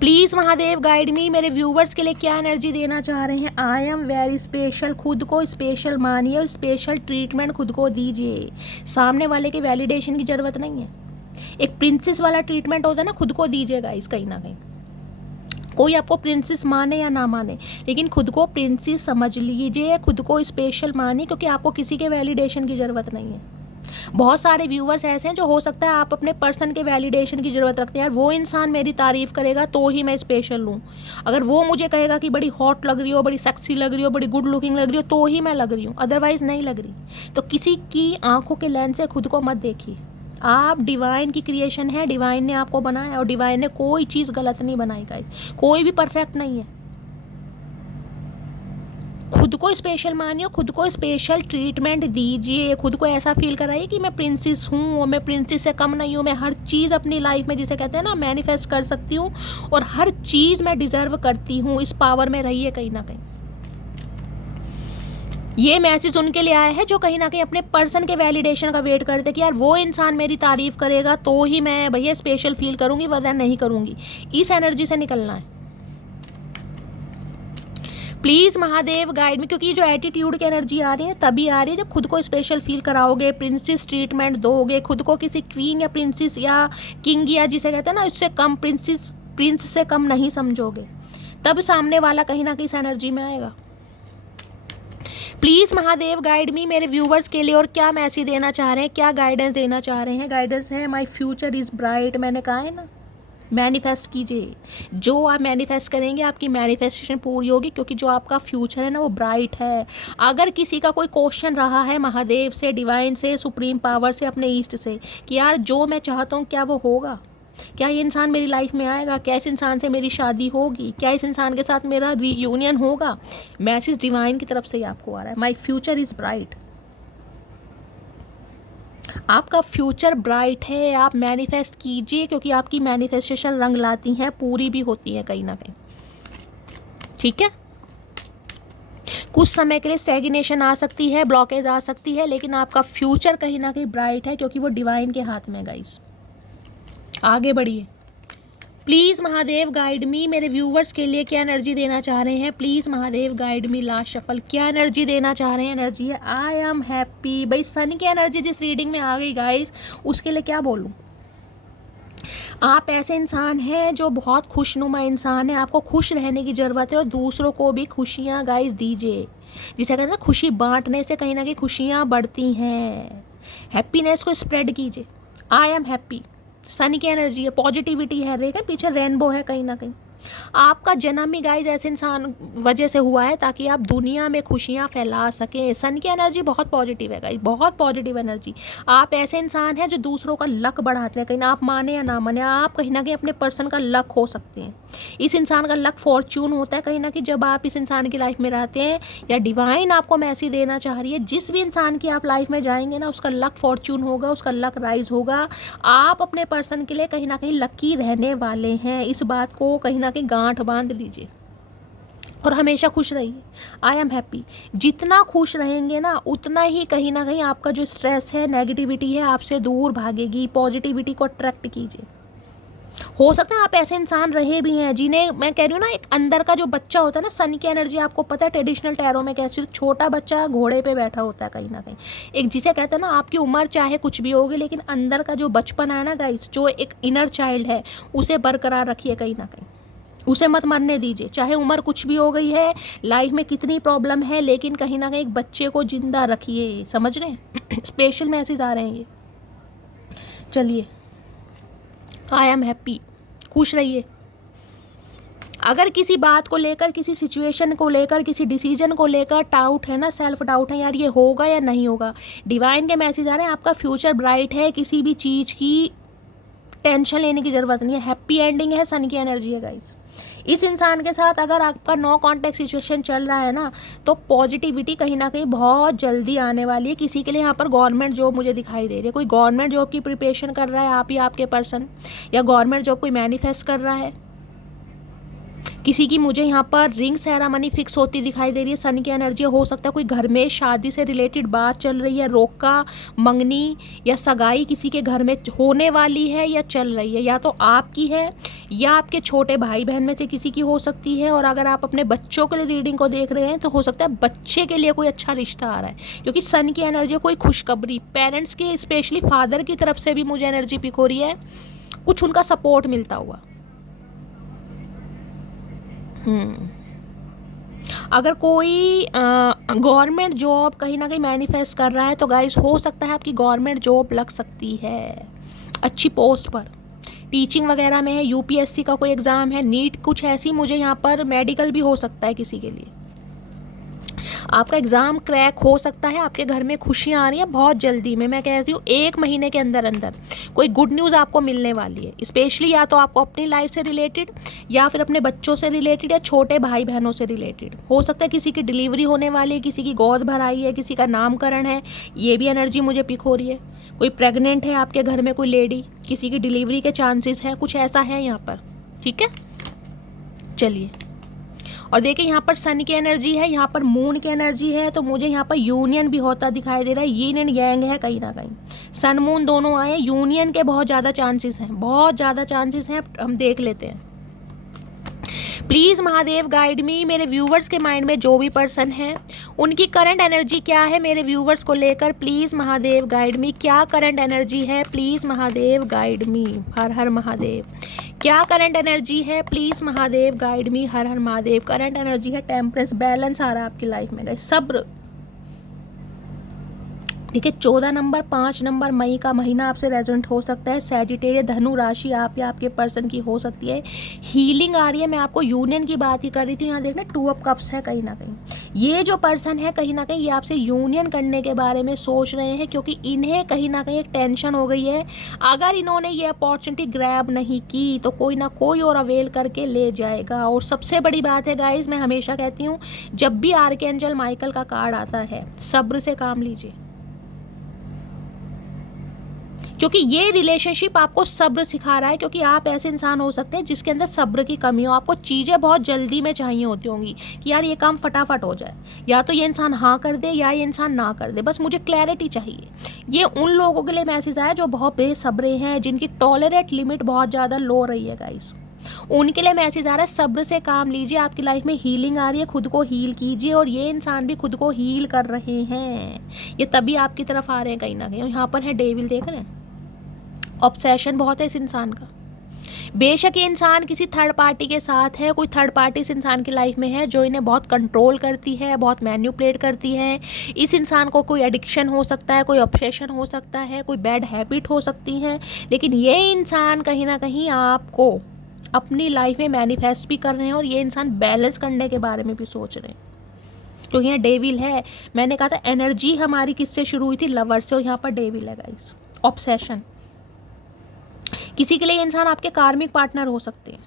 प्लीज़ महादेव गाइड मी, मेरे व्यूवर्स के लिए क्या एनर्जी देना चाह रहे हैं। आई एम वेरी स्पेशल, खुद को स्पेशल मानिए और स्पेशल ट्रीटमेंट खुद को दीजिए। सामने वाले के वैलिडेशन की ज़रूरत नहीं है। एक प्रिंसेस वाला ट्रीटमेंट होता है ना, खुद को दीजिएगा इस कहीं ना कहीं। कोई आपको प्रिंसेस माने या ना माने, लेकिन खुद को प्रिंसेस समझ लीजिए, खुद को स्पेशल मानिए, क्योंकि आपको किसी के वैलिडेशन की ज़रूरत नहीं है। बहुत सारे व्यूवर्स ऐसे हैं जो हो सकता है आप अपने पर्सन के वैलिडेशन की ज़रूरत रखते हैं। यार वो इंसान मेरी तारीफ़ करेगा तो ही मैं स्पेशल हूँ, अगर वो मुझे कहेगा कि बड़ी हॉट लग रही हो, बड़ी सेक्सी लग रही हो, बड़ी गुड लुकिंग लग रही हो, तो ही मैं लग रही हूँ, अदरवाइज़ नहीं लग रही। तो किसी की आंखों के लेंस से खुद को मत देखिए। आप डिवाइन की क्रिएशन है, डिवाइन ने आपको बनाया और डिवाइन ने कोई चीज़ गलत नहीं बनाई गाइस, कोई भी परफेक्ट नहीं है। खुद को स्पेशल मानिए, खुद को स्पेशल ट्रीटमेंट दीजिए, खुद को ऐसा फील कराइए कि मैं प्रिंसेस हूँ और मैं प्रिंसेस से कम नहीं हूँ। मैं हर चीज़ अपनी लाइफ में, जिसे कहते हैं ना, मैनिफेस्ट कर सकती हूँ और हर चीज़ मैं डिज़र्व करती हूँ। इस पावर में रहिए कहीं ना कहीं। ये मैसेज उनके लिए आया है जो कहीं ना कहीं अपने पर्सन के वैलिडेशन का वेट करते कि यार वो इंसान मेरी तारीफ़ करेगा तो ही मैं भैया स्पेशल फील करूँगी, वरना नहीं करूँगी। इस एनर्जी से निकलना है। प्लीज़ महादेव गाइड में, क्योंकि ये जो एटीट्यूड की एनर्जी आ रही है तभी आ रही है जब खुद को स्पेशल फील कराओगे, प्रिंसेस ट्रीटमेंट दोगे, खुद को किसी क्वीन या प्रिंसेस या किंग या जिसे कहते हैं ना उससे कम, प्रिंस से कम नहीं समझोगे, तब सामने वाला कहीं ना कहीं इस एनर्जी में आएगा। प्लीज़ महादेव गाइड मी, मेरे व्यूवर्स के लिए और क्या मैसेज देना चाह रहे हैं, क्या गाइडेंस देना चाह रहे हैं। गाइडेंस है माय फ्यूचर इज़ ब्राइट। मैंने कहा है ना, मैनिफेस्ट कीजिए, जो आप मैनिफेस्ट करेंगे आपकी मैनिफेस्टेशन पूरी होगी, क्योंकि जो आपका फ्यूचर है ना वो ब्राइट है। अगर किसी का कोई क्वेश्चन रहा है महादेव से, डिवाइन से, सुप्रीम पावर से, अपने ईस्ट से कि यार जो मैं चाहता हूँ क्या वो होगा, क्या ये इंसान मेरी लाइफ में आएगा, क्या इस इंसान से मेरी शादी होगी, क्या इस इंसान के साथ मेरा रीयूनियन होगा, मैसेज डिवाइन की तरफ से ही आपको आ रहा है। My future is bright. आपका फ्यूचर ब्राइट है, आप मैनिफेस्ट कीजिए, क्योंकि आपकी मैनिफेस्टेशन रंग लाती हैं, पूरी भी होती हैं कहीं ना कहीं। ठीक है, कुछ समय के लिए स्टैग्नेशन आ सकती है, ब्लॉकेज आ सकती है, लेकिन आपका फ्यूचर कहीं ना कहीं ब्राइट है, क्योंकि वो डिवाइन के हाथ में। गाइस आगे बढ़िए। प्लीज़ महादेव गाइड मी, मेरे व्यूवर्स के लिए क्या एनर्जी देना चाह रहे हैं। Please Mahadev guide me, last shuffle क्या एनर्जी देना चाह रहे हैं। एनर्जी है आई एम हैप्पी। भाई सन की एनर्जी जिस रीडिंग में आ गई गाइस, उसके लिए क्या बोलूँ। आप ऐसे इंसान हैं जो बहुत खुशनुमा इंसान है, आपको खुश रहने की ज़रूरत है और दूसरों को भी खुशियाँ गाइस दीजिए। जिसे कहते हैं ना, खुशी बांटने से कहीं ना कहीं खुशियाँ बढ़ती हैं। हैप्पीनेस को स्प्रेड कीजिए। आई एम हैप्पी, सन की एनर्जी है, पॉजिटिविटी है, देखा पीछे रेनबो है कहीं ना कहीं। आपका जन्म ही गाइस ऐसे इंसान वजह से हुआ है ताकि आप दुनिया में खुशियाँ फैला सकें। सन की एनर्जी बहुत पॉजिटिव है गाइस, बहुत पॉजिटिव एनर्जी। आप ऐसे इंसान हैं जो दूसरों का लक बढ़ाते हैं, कहीं ना आप माने या ना माने, आप कहीं ना कहीं अपने पर्सन का लक हो सकते हैं। इस इंसान का लक फॉर्च्यून होता है कहीं ना कहीं जब आप इस इंसान की लाइफ में रहते हैं, या डिवाइन आपको मैसेज देना चाह रही है जिस भी इंसान की आप लाइफ में जाएंगे ना उसका लक फॉर्च्यून होगा, उसका लक राइज होगा। आप अपने पर्सन के लिए कहीं ना कहीं लकी रहने वाले हैं। इस बात को कहीं ना कहीं गांठ बांध लीजिए और हमेशा खुश रहिए। I am happy. जितना खुश रहेंगे ना उतना ही कहीं ना कहीं आपका जो स्ट्रेस है, नेगेटिविटी है, आपसे दूर भागेगी। पॉजिटिविटी को अट्रैक्ट कीजिए। हो सकता है आप ऐसे इंसान रहे भी हैं जिन्हें मैं कह रही हूँ ना, एक अंदर का जो बच्चा होता है ना, सन की एनर्जी आपको पता है ट्रेडिशनल टैरो में कैसी, छोटा बच्चा घोड़े पे बैठा होता है कहीं ना कहीं। एक जिसे कहते हैं ना, आपकी उम्र चाहे कुछ भी होगी लेकिन अंदर का जो बचपन है ना गाइस, जो एक इनर चाइल्ड है, उसे बरकरार रखिए कहीं ना कहीं। उसे मत मरने दीजिए, चाहे उम्र कुछ भी हो गई है, लाइफ में कितनी प्रॉब्लम है, लेकिन कहीं ना कहीं एक बच्चे को जिंदा रखिए। समझ रहे हैं? स्पेशल मैसेज आ रहे हैं ये। चलिए, आई एम हैप्पी, खुश रहिए। अगर किसी बात को लेकर, किसी सिचुएशन को लेकर, किसी डिसीजन को लेकर डाउट है ना, सेल्फ डाउट है, यार ये होगा या नहीं होगा, डिवाइन के मैसेज आ रहे हैं आपका फ्यूचर ब्राइट है। किसी भी चीज़ की टेंशन लेने की ज़रूरत नहीं है, हैप्पी एंडिंग है, सन की एनर्जी है गाइस। इस इंसान के साथ अगर आपका नो कॉन्टैक्ट सिचुएशन चल रहा है ना, तो पॉजिटिविटी कहीं ना कहीं बहुत जल्दी आने वाली है। किसी के लिए यहाँ पर गवर्नमेंट जॉब मुझे दिखाई दे रही है, कोई गवर्नमेंट जॉब की प्रिपरेशन कर रहा है आप या आपके पर्सन, या गवर्नमेंट जॉब कोई मैनिफेस्ट कर रहा है। किसी की मुझे यहाँ पर रिंग सेरेमनी फिक्स होती दिखाई दे रही है, सन की एनर्जी। हो सकता है कोई घर में शादी से रिलेटेड बात चल रही है, रोका, मंगनी या सगाई किसी के घर में होने वाली है या चल रही है, या तो आपकी है या आपके छोटे भाई बहन में से किसी की हो सकती है। और अगर आप अपने बच्चों के लिए रीडिंग को देख रहे हैं तो हो सकता है बच्चे के लिए कोई अच्छा रिश्ता आ रहा है, क्योंकि सन की एनर्जी कोई खुशखबरी, पेरेंट्स के स्पेशली फादर की तरफ से भी मुझे एनर्जी पिक हो रही है, कुछ उनका सपोर्ट मिलता हुआ। अगर कोई गवर्नमेंट जॉब कहीं ना कहीं मैनिफेस्ट कर रहा है तो गाइस हो सकता है आपकी गवर्नमेंट जॉब लग सकती है अच्छी पोस्ट पर, टीचिंग वगैरह में है, यूपीएससी का कोई एग्ज़ाम है, नीट, कुछ ऐसी मुझे यहाँ पर मेडिकल भी हो सकता है किसी के लिए। आपका एग्ज़ाम क्रैक हो सकता है, आपके घर में खुशियाँ आ रही हैं बहुत जल्दी में, मैं कहती हूँ 1 महीने के अंदर अंदर कोई गुड न्यूज़ आपको मिलने वाली है, स्पेशली या तो आपको अपनी लाइफ से रिलेटेड या फिर अपने बच्चों से रिलेटेड या छोटे भाई बहनों से रिलेटेड। हो सकता है किसी की डिलीवरी होने वाली है, किसी की गोद भराई है, किसी का नामकरण है, ये भी एनर्जी मुझे पिक हो रही है। कोई प्रेग्नेंट है आपके घर में, कोई लेडी, किसी की डिलीवरी के चांसेस हैं, कुछ ऐसा है यहाँ पर। ठीक है, चलिए। और देखिए यहाँ पर सन की एनर्जी है, यहाँ पर मून की एनर्जी है, तो मुझे यहाँ पर यूनियन भी होता दिखाई दे रहा है, यीन एंड यांग है कहीं ना कहीं। सन मून दोनों आए, यूनियन के बहुत ज़्यादा चांसेस हैं, बहुत ज़्यादा चांसेस हैं। हम देख लेते हैं। प्लीज़ महादेव गाइड मी, मेरे व्यूवर्स के माइंड में जो भी पर्सन है उनकी करंट एनर्जी क्या है मेरे व्यूवर्स को लेकर। प्लीज़ महादेव गाइड मी, क्या करंट एनर्जी है, प्लीज़ महादेव गाइड मी। हर हर महादेव। क्या करंट एनर्जी है, please Mahadev guide me. Her her Mahadev. Current energy है टेम्परेंस, बैलेंस आ रहा है आपकी लाइफ में, सब्र। देखिए 14 नंबर 5 नंबर मई का महीना आपसे रेजोनेट हो सकता है। सैजिटेरियस, धनु राशि आप या आपके पर्सन की हो सकती है। हीलिंग आ रही है, मैं आपको यूनियन की बात ही कर रही थी। यहाँ देखना 2 ऑफ कप्स है कहीं ना कहीं। ये जो पर्सन है कहीं ना कहीं ये आपसे यूनियन करने के बारे में सोच रहे हैं, क्योंकि इन्हें कहीं ना कहीं एक टेंशन हो गई है। अगर इन्होंने ये अपॉर्चुनिटी ग्रैब नहीं की तो कोई ना कोई और अवेल करके ले जाएगा। और सबसे बड़ी बात है गाइज, मैं हमेशा कहती हूँ जब भी आर्कएंजल माइकल का कार्ड आता है सब्र से काम लीजिए, क्योंकि ये रिलेशनशिप आपको सब्र सिखा रहा है। क्योंकि आप ऐसे इंसान हो सकते हैं जिसके अंदर सब्र की कमी हो, आपको चीज़ें बहुत जल्दी में चाहिए होती होंगी कि यार ये काम फटाफट हो जाए, या तो ये इंसान हाँ कर दे या ये इंसान ना कर दे, बस मुझे क्लैरिटी चाहिए। ये उन लोगों के लिए मैसेज आया जो बहुत बेसब्रे हैं, जिनकी टॉलरेट लिमिट बहुत ज़्यादा लो रही है गाइस, उनके लिए मैसेज आ रहा है सब्र से काम लीजिए। आपकी लाइफ में हीलिंग आ रही है, खुद को हील कीजिए। और ये इंसान भी खुद को हील कर रहे हैं, ये तभी आपकी तरफ आ रहे हैं कहीं ना कहीं। और यहाँ पर है डेविल, देख रहे हैं, ऑब्सेशन बहुत है इस इंसान का। बेशक ये इंसान किसी थर्ड पार्टी के साथ है, कोई थर्ड पार्टी इस इंसान की लाइफ में है जो इन्हें बहुत कंट्रोल करती है, बहुत मैन्युपुलेट करती है। इस इंसान को कोई एडिक्शन हो सकता है, कोई ऑब्सेशन हो सकता है, कोई बैड हैबिट हो सकती है, लेकिन ये इंसान कहीं ना कहीं आपको अपनी लाइफ में मैनिफेस्ट भी कर रहे हैं। और ये इंसान बैलेंस करने के बारे में भी सोच रहे हैं, क्योंकि यहाँ डेविल है। मैंने कहा था एनर्जी हमारी किससे शुरू हुई थी, लवर से, और यहाँ पर डेविल है गाइस, ऑब्सेशन। किसी के लिए इंसान आपके कार्मिक पार्टनर हो सकते हैं।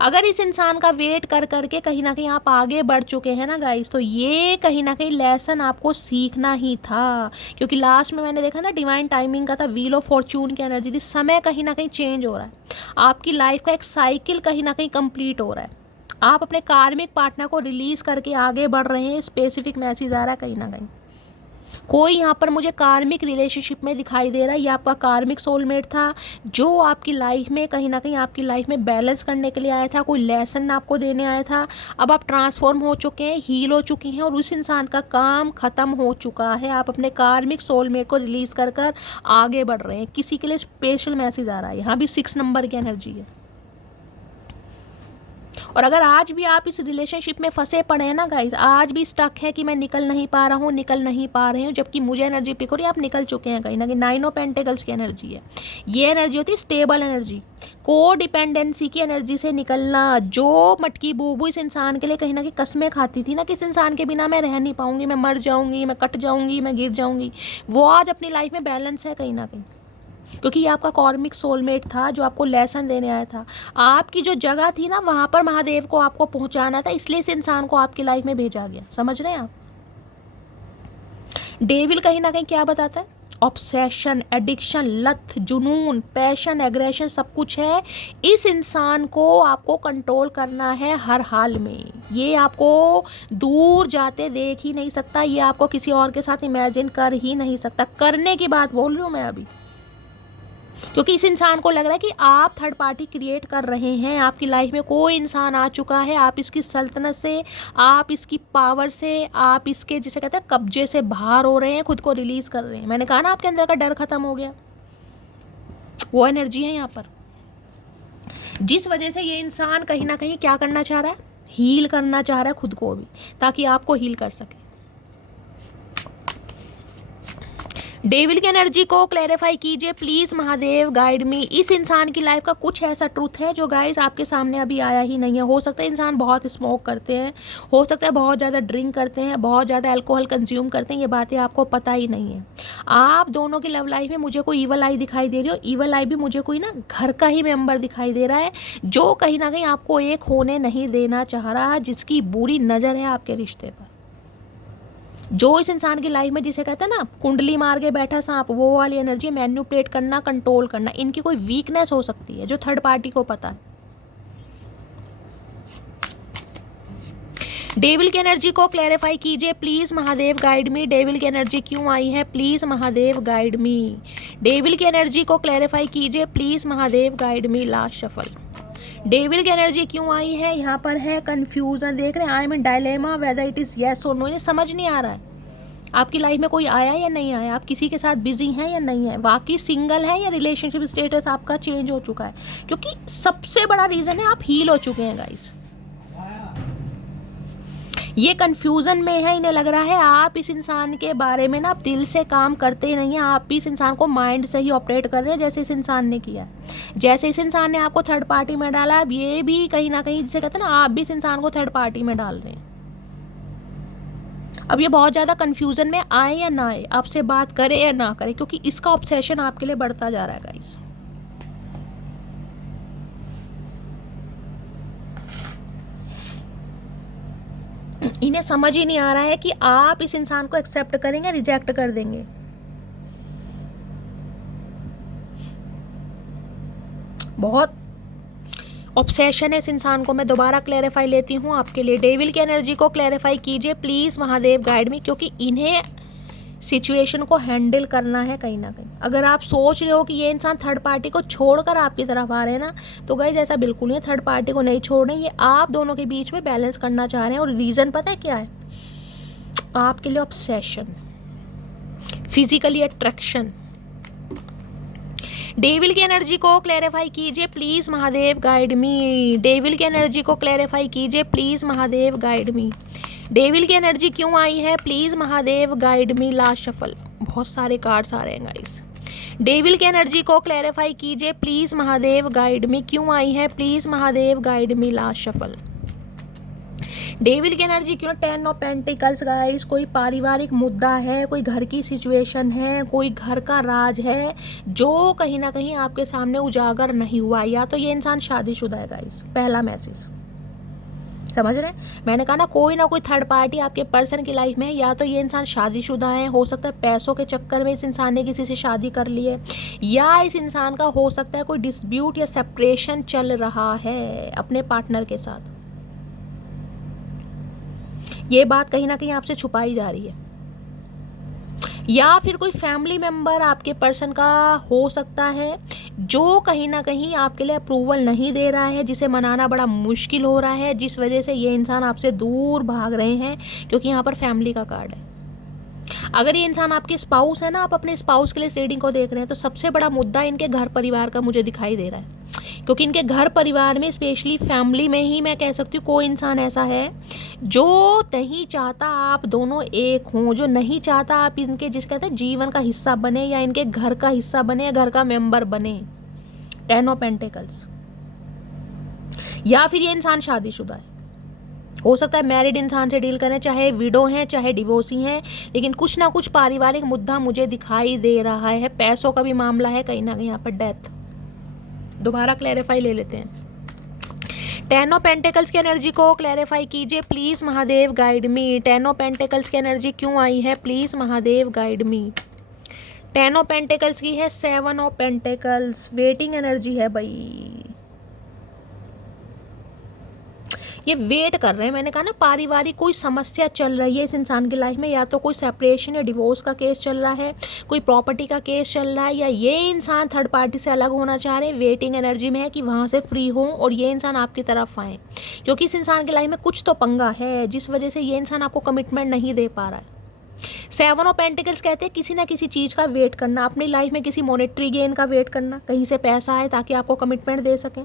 अगर इस इंसान का वेट कर करके कहीं ना कहीं आप आगे बढ़ चुके हैं ना गाइस, तो ये कहीं ना कहीं लेसन आपको सीखना ही था। क्योंकि लास्ट में मैंने देखा ना डिवाइन टाइमिंग का था, व्हील ऑफ फॉर्च्यून की एनर्जी थी। समय कहीं ना कहीं चेंज हो रहा है, आपकी लाइफ का एक साइकिल कहीं ना कहीं कंप्लीट हो रहा है। आप अपने कार्मिक पार्टनर को रिलीज करके आगे बढ़ रहे हैं, स्पेसिफिक मैसेज आ रहा है कहीं ना कहीं। कोई यहाँ पर मुझे कार्मिक रिलेशनशिप में दिखाई दे रहा है, ये आपका कार्मिक सोलमेट था जो आपकी लाइफ में कहीं ना कहीं आपकी लाइफ में बैलेंस करने के लिए आया था, कोई लेसन आपको देने आया था। अब आप ट्रांसफॉर्म हो चुके हैं, हील हो चुकी हैं, और उस इंसान का काम ख़त्म हो चुका है। आप अपने कार्मिक सोलमेट को रिलीज़ कर कर आगे बढ़ रहे हैं। किसी के लिए स्पेशल मैसेज आ रहा है, यहाँ भी 6 नंबर की एनर्जी है। और अगर आज भी आप इस रिलेशनशिप में फंसे पड़े हैं ना गाइस, आज भी स्टक है कि मैं निकल नहीं पा रहा हूँ, निकल नहीं पा रही हूँ, जबकि मुझे एनर्जी पिक हो रही है, आप निकल चुके हैं कहीं ना कहीं। 9 ऑफ पेंटिकल्स की एनर्जी है। ये एनर्जी होती है स्टेबल एनर्जी, को डिपेंडेंसी की एनर्जी से निकलना। जो मटकी बूबू इस इंसान के लिए कहीं ना कहीं कस्में खाती थी ना कि इस इंसान के बिना मैं रह नहीं पाऊंगी, मैं मर जाऊंगी, मैं कट जाऊंगी, मैं गिर जाऊंगी, वो आज अपनी लाइफ में बैलेंस है कहीं ना कहीं, क्योंकि ये आपका कॉर्मिक सोलमेट था जो आपको लेसन देने आया था। आपकी जो जगह थी ना वहाँ पर महादेव को आपको पहुँचाना था, इसलिए इस इंसान को आपकी लाइफ में भेजा गया। समझ रहे हैं आप? डेविल कहीं ना कहीं क्या बताता है, ऑब्सेशन, एडिक्शन, लत, जुनून, पैशन, एग्रेशन सब कुछ है। इस इंसान को आपको कंट्रोल करना है हर हाल में। ये आपको दूर जाते देख ही नहीं सकता, ये आपको किसी और के साथ इमेजिन कर ही नहीं सकता। करने की बात बोल रही हूँ मैं अभी, क्योंकि इस इंसान को लग रहा है कि आप थर्ड पार्टी क्रिएट कर रहे हैं। आपकी लाइफ में कोई इंसान आ चुका है, आप इसकी सल्तनत से, आप इसकी पावर से, आप इसके जिसे कहते हैं कब्जे से बाहर हो रहे हैं, खुद को रिलीज कर रहे हैं। मैंने कहा ना आपके अंदर का डर खत्म हो गया, वो एनर्जी है यहाँ पर, जिस वजह से ये इंसान कहीं ना कहीं क्या करना चाह रहा है, हील करना चाह रहा है खुद को भी, ताकि आपको हील कर सके। डेविल की एनर्जी को क्लैरिफाई कीजिए प्लीज महादेव, गाइड मी। इस इंसान की लाइफ का कुछ ऐसा ट्रूथ है जो गाइस आपके सामने अभी आया ही नहीं है। हो सकता है इंसान बहुत स्मोक करते हैं, हो सकता है बहुत ज़्यादा ड्रिंक करते हैं, बहुत ज़्यादा अल्कोहल कंज्यूम करते हैं, ये बातें आपको पता ही नहीं है। आप दोनों की लव लाइफ में मुझे कोई ईवल आई दिखाई दे रही हो, ईवल आई भी मुझे कोई ना घर का ही मेंबर दिखाई दे रहा है, जो कहीं ना कहीं आपको एक होने नहीं देना चाह रहा, जिसकी बुरी नज़र है आपके रिश्ते पर। जो इस इंसान की लाइफ में जिसे कहते हैं ना कुंडली मार के बैठा सांप, वो वाली एनर्जी, मैन्युपुलेट करना, कंट्रोल करना, इनकी कोई वीकनेस हो सकती है जो थर्ड पार्टी को पता है। डेविल की एनर्जी को क्लैरिफाई कीजिए please Mahadev, guide me. Devil की एनर्जी क्यों आई है, please Mahadev guide me. Devil की एनर्जी को क्लैरिफाई कीजिए please Mahadev, guide me. Last shuffle. Devil की एनर्जी क्यों आई है, यहाँ पर है कंफ्यूजन, देख रहे हैं, I am in dilemma whether it is yes और नो। इन्हें समझ नहीं आ रहा है आपकी लाइफ में कोई आया या नहीं आया, आप किसी के साथ बिजी हैं या नहीं है, वाकई सिंगल है या रिलेशनशिप स्टेटस आपका चेंज हो चुका है। क्योंकि सबसे बड़ा रीजन है आप हील हो चुके हैं गाइस। ये कंफ्यूजन में है, इन्हें लग रहा है आप इस इंसान के बारे में ना दिल से काम करते ही नहीं हैं, आप भी इस इंसान को माइंड से ही ऑपरेट कर रहे हैं, जैसे इस इंसान ने किया। जैसे इस इंसान ने आपको थर्ड पार्टी में डाला, अब ये भी कहीं ना कहीं जिसे कहते हैं ना, आप भी इस इंसान को थर्ड पार्टी में डाल रहे हैं। अब ये बहुत ज़्यादा कंफ्यूजन में आए या ना आए, आपसे बात करे या ना करे, क्योंकि इसका ऑब्सेशन आपके लिए बढ़ता जा रहा है गाइस। इन्हें समझ ही नहीं आ रहा है कि आप इस इंसान को एक्सेप्ट करेंगे, रिजेक्ट कर देंगे। बहुत ऑब्सेशन है इस इंसान को। मैं दोबारा क्लैरिफाई लेती हूँ आपके लिए। डेविल की एनर्जी को क्लैरिफाई कीजिए प्लीज महादेव, गाइड मी, क्योंकि इन्हें सिचुएशन को हैंडल करना है कहीं ना कहीं। अगर आप सोच रहे हो कि ये इंसान थर्ड पार्टी को छोड़कर आपकी तरफ आ रहे हैं ना, तो गाइस ऐसा बिल्कुल नहीं है, थर्ड पार्टी को नहीं छोड़ रहे हैं, ये आप दोनों के बीच में बैलेंस करना चाह रहे हैं। और रीज़न पता है क्या है, आपके लिए ऑब्सेशन, फिजिकली अट्रैक्शन। डेविल की एनर्जी को क्लैरिफाई कीजिए please Mahadev, guide me. Devil की एनर्जी को क्लैरिफाई कीजिए please Mahadev, guide me. Devil की एनर्जी क्यों आई है, please Mahadev, guide me. Last shuffle. बहुत सारे कार्ड्स आ रहे हैं गाइस। डेविल की एनर्जी को क्लैरिफाई कीजिए प्लीज महादेव, गाइड मी। क्यों आई है, please Mahadev, guide me. Last shuffle. Devil की एनर्जी क्यों, 10 ऑफ पेंटिकल्स गाइस। कोई पारिवारिक मुद्दा है, कोई घर की सिचुएशन है, कोई घर का राज है जो कहीं ना कहीं आपके सामने उजागर नहीं हुआ। या तो ये इंसान शादीशुदा है गाइस, पहला मैसेज, समझ रहे हैं। मैंने कहा ना कोई थर्ड पार्टी आपके पर्सन की लाइफ में है। या तो ये इंसान शादीशुदा है, हो सकता है पैसों के चक्कर में इस इंसान ने किसी से शादी कर ली है, या इस इंसान का हो सकता है कोई डिस्प्यूट या सेपरेशन चल रहा है अपने पार्टनर के साथ। ये बात कहीं ना कहीं आपसे छुपाई जा रही है। या फिर कोई फैमिली मेंबर आपके पर्सन का हो सकता है जो कहीं ना कहीं आपके लिए अप्रूवल नहीं दे रहा है, जिसे मनाना बड़ा मुश्किल हो रहा है, जिस वजह से ये इंसान आपसे दूर भाग रहे हैं, क्योंकि यहाँ पर फैमिली का कार्ड है। अगर ये इंसान आपके स्पाउस है ना, आप अपने स्पाउस के लिए रीडिंग को देख रहे हैं, तो सबसे बड़ा मुद्दा इनके घर परिवार का मुझे दिखाई दे रहा है। क्योंकि इनके घर परिवार में, स्पेशली फैमिली में ही मैं कह सकती हूँ, कोई इंसान ऐसा है जो नहीं चाहता आप दोनों एक हों, जो नहीं चाहता आप इनके जिस कहते हैं जीवन का हिस्सा बने, या इनके घर का हिस्सा बने, या घर का मेंबर बने। 10 ऑफ पेंटिकल्स। या फिर ये इंसान शादीशुदा है, हो सकता है मैरिड इंसान से डील करें, चाहे विडो हैं चाहे डिवोर्सी हैं, लेकिन कुछ ना कुछ पारिवारिक मुद्दा मुझे दिखाई दे रहा है। पैसों का भी मामला है कहीं ना कहीं यहाँ पर, डेथ। दोबारा क्लैरिफाई ले लेते हैं। 10 ऑफ पेंटिकल्स की एनर्जी को क्लैरिफाई कीजिए please Mahadev, guide me. 10 of pentacles की एनर्जी क्यों आई है, please Mahadev, guide me. 10 of pentacles की है 7 ऑफ पेंटिकल्स, वेटिंग एनर्जी है भाई। ये वेट कर रहे हैं, मैंने कहा ना पारिवारिक कोई समस्या चल रही है इस इंसान की लाइफ में, या तो कोई सेपरेशन या डिवोर्स का केस चल रहा है, कोई प्रॉपर्टी का केस चल रहा है, या ये इंसान थर्ड पार्टी से अलग होना चाह रहे हैं, वेटिंग एनर्जी में है कि वहाँ से फ्री हो और ये इंसान आपकी तरफ आए, क्योंकि इस इंसान की लाइफ में कुछ तो पंगा है जिस वजह से ये इंसान आपको कमिटमेंट नहीं दे पा रहा है। 7 ऑफ पेंटिकल्स कहते हैं किसी ना किसी चीज़ का वेट करना, अपनी लाइफ में किसी मॉनेटरी गेन का वेट करना, कहीं से पैसा आए ताकि आपको कमिटमेंट दे सकें।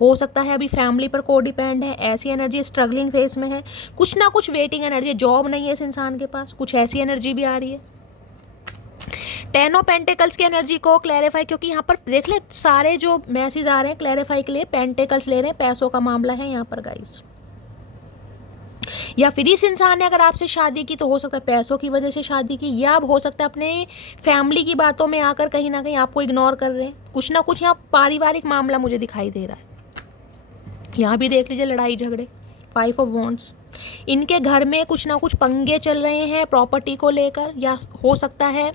हो सकता है अभी फैमिली पर को डिपेंड है, ऐसी एनर्जी स्ट्रगलिंग फेज में है, कुछ ना कुछ वेटिंग एनर्जी, जॉब नहीं है इस इंसान के पास, कुछ ऐसी एनर्जी भी आ रही है। 10 ऑफ पेंटिकल्स की एनर्जी को क्लैरिफाई, क्योंकि यहाँ पर देख ले सारे जो मैसेज आ रहे हैं क्लैरिफाई के लिए पेंटिकल्स ले रहे हैं, पैसों का मामला है यहाँ पर गाइस। या फिर इस इंसान ने अगर आपसे शादी की तो हो सकता है पैसों की वजह से शादी की, या अब हो सकता है अपने फैमिली की बातों में आकर कहीं ना कहीं आपको इग्नोर कर रहे हैं, कुछ ना कुछ यहाँ पारिवारिक मामला मुझे दिखाई दे रहा है। यहाँ भी देख लीजिए लड़ाई झगड़े, 5 ऑफ वॉन्ड्स, इनके घर में कुछ ना कुछ पंगे चल रहे हैं प्रॉपर्टी को लेकर, या हो सकता है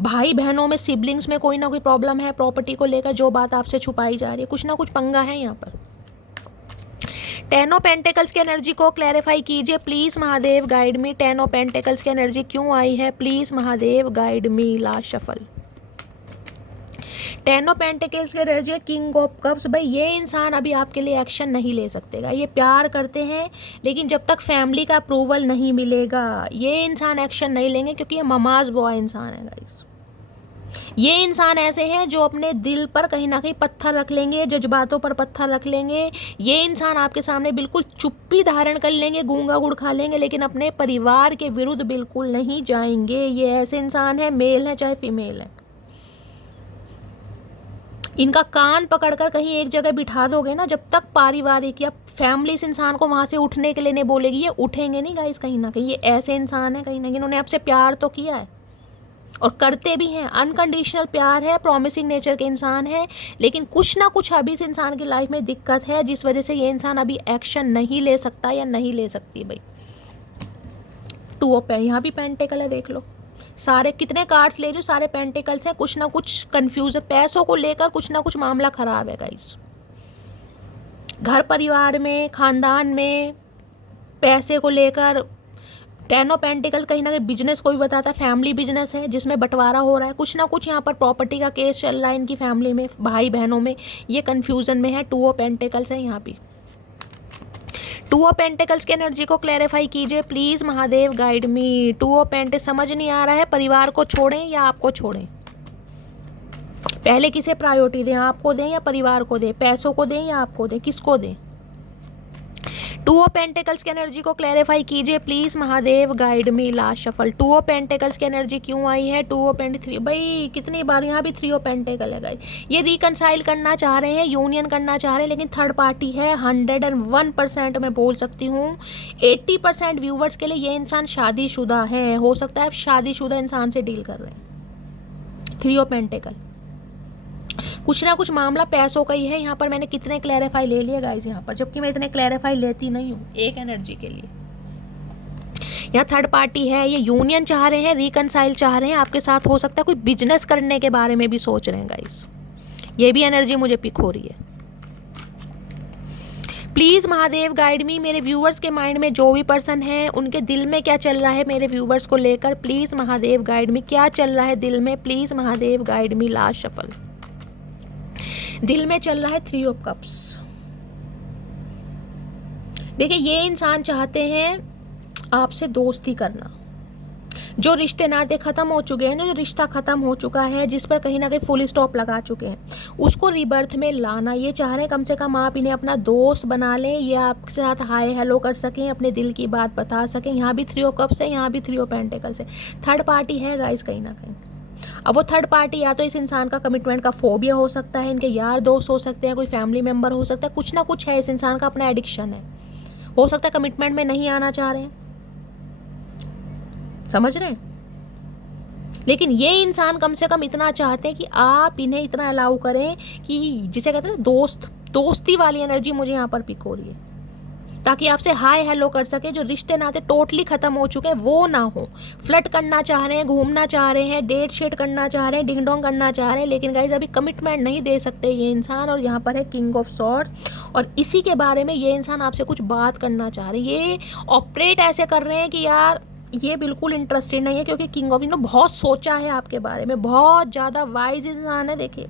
भाई बहनों में सिबलिंग्स में कोई ना कोई प्रॉब्लम है प्रॉपर्टी को लेकर, जो बात आपसे छुपाई जा रही है, कुछ ना कुछ पंगा है यहाँ पर। 10 ऑफ पेंटिकल्स की एनर्जी को क्लैरिफाई कीजिए please Mahadev, guide me. 10 of pentacles की एनर्जी क्यों आई है please Mahadev, guide me. Last shuffle. 10 of pentacles की एनर्जी, किंग ऑफ कप्स। भाई ये इंसान अभी आपके लिए एक्शन नहीं ले सकतेगा, ये प्यार करते हैं लेकिन जब तक फैमिली का अप्रूवल नहीं मिलेगा ये इंसान एक्शन नहीं लेंगे, क्योंकि ये ममाज बॉय इंसान है गाइस। ये इंसान ऐसे हैं जो अपने दिल पर कहीं ना कहीं पत्थर रख लेंगे, जज्बातों पर पत्थर रख लेंगे। ये इंसान आपके सामने बिल्कुल चुप्पी धारण कर लेंगे, गूंगा गुड़ खा लेंगे, लेकिन अपने परिवार के विरुद्ध बिल्कुल नहीं जाएंगे। ये ऐसे इंसान है, मेल है चाहे फीमेल है। इनका कान पकड़कर कहीं एक जगह बिठा दोगे ना, जब तक पारिवारिक या फैमिली इस इंसान को वहाँ से उठने के लिए नहीं बोलेगी, ये उठेंगे नहीं गाइस कहीं ना कहीं। ये ऐसे इंसान है कहीं ना कहीं, इन्होंने आपसे प्यार तो किया है और करते भी हैं, अनकंडीशनल प्यार है, प्रॉमिसिंग नेचर के इंसान है, लेकिन कुछ ना कुछ अभी इस इंसान की लाइफ में दिक्कत है जिस वजह से ये इंसान अभी एक्शन नहीं ले सकता या नहीं ले सकती। भाई 2 ऑफ पेंटिकल, यहाँ भी पेंटिकल है, देख लो सारे कितने कार्ड्स ले जो सारे पेंटिकल्स हैं, कुछ ना कुछ कंफ्यूज है, पैसों को लेकर कुछ ना कुछ मामला खराब है गाइस। घर परिवार में, खानदान में, पैसे को लेकर। 10 ऑफ पेंटिकल कहीं ना कहीं बिजनेस को भी बताता है, फैमिली बिजनेस है जिसमें बंटवारा हो रहा है, कुछ ना कुछ यहाँ पर प्रॉपर्टी का केस चल रहा है इनकी फैमिली में, भाई बहनों में, ये कंफ्यूजन में है। 2 ऑफ पेंटिकल्स है यहाँ पे। 2 ऑफ पेंटिकल्स की एनर्जी को क्लैरिफाई कीजिए please Mahadev, guide me. 2 of pentacles समझ नहीं आ रहा है, परिवार को छोड़ें या आपको छोड़ें, पहले किसे प्रायोरिटी दें, आपको दें या परिवार को दें, पैसों को दें या आपको दें, किसको दें। 2 ऑफ पेंटिकल्स की एनर्जी को क्लैरिफाई कीजिए please Mahadev, guide me. Last shuffle. 2 of pentacles की एनर्जी क्यों आई है, 2 ऑफ पेंटिकल, भाई कितनी बार यहाँ भी 3 ऑफ पेंटिकल है गाइस। ये रिकनसाइल करना चाह रहे हैं, यूनियन करना चाह रहे हैं, लेकिन थर्ड पार्टी है। 101% मैं बोल सकती हूँ, 80% व्यूवर्स के लिए ये इंसान शादीशुदा है। हो सकता है आप शादीशुदा इंसान से डील कर रहे हैं। 3 ऑफ पेंटिकल, कुछ ना कुछ मामला पैसों का ही है। यहाँ पर मैंने कितने क्लैरिफाई ले लिए गाइस यहाँ पर, जबकि मैं इतने क्लैरिफाई लेती नहीं हूँ एक एनर्जी के लिए। यहाँ थर्ड पार्टी है, ये यूनियन चाह रहे हैं, रिकनसाइल चाह रहे हैं आपके साथ, हो सकता है कोई बिजनेस करने के बारे में भी सोच रहे हैं गाइस। ये भी एनर्जी मुझे पिक हो रही है। प्लीज़ महादेव गाइड मी। मेरे व्यूवर्स के माइंड में जो भी पर्सन है उनके दिल में क्या चल रहा है मेरे व्यूवर्स को लेकर, प्लीज़ महादेव गाइड मी। क्या चल रहा है दिल में, please Mahadev guide me. Last shuffle. दिल में चल रहा है 3 ऑफ कप्स। देखिए ये इंसान चाहते हैं आपसे दोस्ती करना, जो रिश्ते नाते ख़त्म हो चुके हैं ना, जो रिश्ता ख़त्म हो चुका है, जिस पर कहीं ना कहीं फुल स्टॉप लगा चुके हैं, उसको रिबर्थ में लाना ये चाह रहे हैं। कम से कम आप इन्हें अपना दोस्त बना लें, ये आपके साथ हाय हेलो कर सकें, अपने दिल की बात बता सकें। यहाँ भी 3 ऑफ कप्स है, यहाँ भी 3 ऑफ पेंटिकल्स है। थर्ड पार्टी है गाइस कहीं ना कहीं। अब वो थर्ड पार्टी या तो इस इंसान का कमिटमेंट का फोबिया हो सकता है, इनके यार दोस्त हो सकते हैं, कोई फैमिली मेम्बर हो सकता है, कुछ ना कुछ है इस इंसान का, अपना एडिक्शन है। हो सकता है कमिटमेंट में नहीं आना चाह रहे हैं, समझ रहे हैं। लेकिन ये इंसान कम से कम इतना चाहते हैं कि आप इन्हें इतना अलाउ करें कि जिसे कहते हैं ना दोस्ती वाली एनर्जी मुझे यहाँ पर पिक हो रही है। ताकि आपसे हाय हेलो कर सके। जो रिश्ते नाते टोटली ख़त्म हो चुके हैं वो ना हो। फ्लर्ट करना चाह रहे हैं, घूमना चाह रहे हैं, डेट शेट करना चाह रहे हैं, डिंग डोंग करना चाह रहे हैं, लेकिन गाइज अभी कमिटमेंट नहीं दे सकते ये इंसान। और यहाँ पर है किंग ऑफ सॉर्ड्स और इसी के बारे में ये इंसान आपसे कुछ बात करना चाह रहे हैं। ये ऑपरेट ऐसे कर रहे हैं कि यार ये बिल्कुल इंटरेस्टेड नहीं है, क्योंकि किंग ऑफ बहुत सोचा है आपके बारे में, बहुत ज़्यादा वाइज इंसान है। देखिए,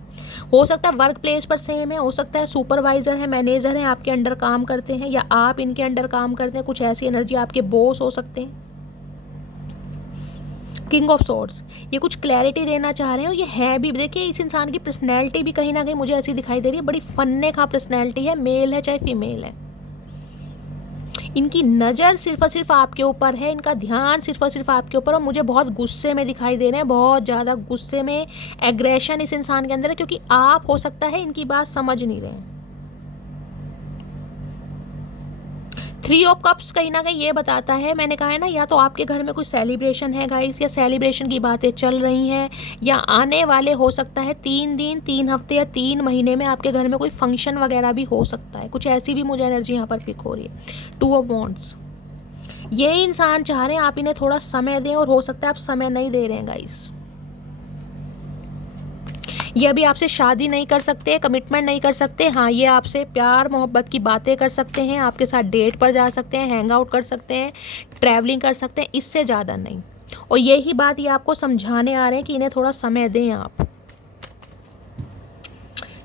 हो सकता है वर्क प्लेस पर सेम है, हो सकता है सुपरवाइजर है, मैनेजर है, आपके अंडर काम करते हैं, या आप इनके अंडर काम करते हैं। कुछ ऐसी एनर्जी, आपके बॉस हो सकते हैं। किंग ऑफ सॉर्ड्स ये कुछ क्लैरिटी देना चाह रहे हैं और ये है भी। देखिए, इस इंसान की पर्सनैलिटी भी कहीं ना कहीं मुझे ऐसी दिखाई दे रही है, बड़ी फन्ने का पर्सनैलिटी है, मेल है चाहे फीमेल है। इनकी नज़र सिर्फ और सिर्फ आपके ऊपर है, इनका ध्यान सिर्फ और सिर्फ आपके ऊपर, और मुझे बहुत गुस्से में दिखाई दे रहे हैं, बहुत ज़्यादा गुस्से में। एग्रेशन इस इंसान के अंदर है, क्योंकि आप हो सकता है इनकी बात समझ नहीं रहे हैं। 3 ऑफ कप्स कहीं ना कहीं ये बताता है, मैंने कहा है ना, या तो आपके घर में कोई सेलिब्रेशन है गाइस, या सेलिब्रेशन की बातें चल रही हैं, या आने वाले हो सकता है 3 दिन, 3 हफ्ते या 3 महीने में आपके घर में कोई फंक्शन वगैरह भी हो सकता है। कुछ ऐसी भी मुझे एनर्जी यहाँ पर पिक हो रही है। 2 ऑफ वॉन्ड्स ये इंसान चाह रहे हैं आप इन्हें थोड़ा समय दें, और हो सकता है आप समय नहीं दे रहे हैं गाइस। ये अभी आपसे शादी नहीं कर सकते, कमिटमेंट नहीं कर सकते। हाँ, ये आपसे प्यार मोहब्बत की बातें कर सकते हैं, आपके साथ डेट पर जा सकते हैं, हैंग आउट कर सकते हैं, ट्रैवलिंग कर सकते हैं, इससे ज़्यादा नहीं। और यही बात ये आपको समझाने आ रहे हैं कि इन्हें थोड़ा समय दें आप।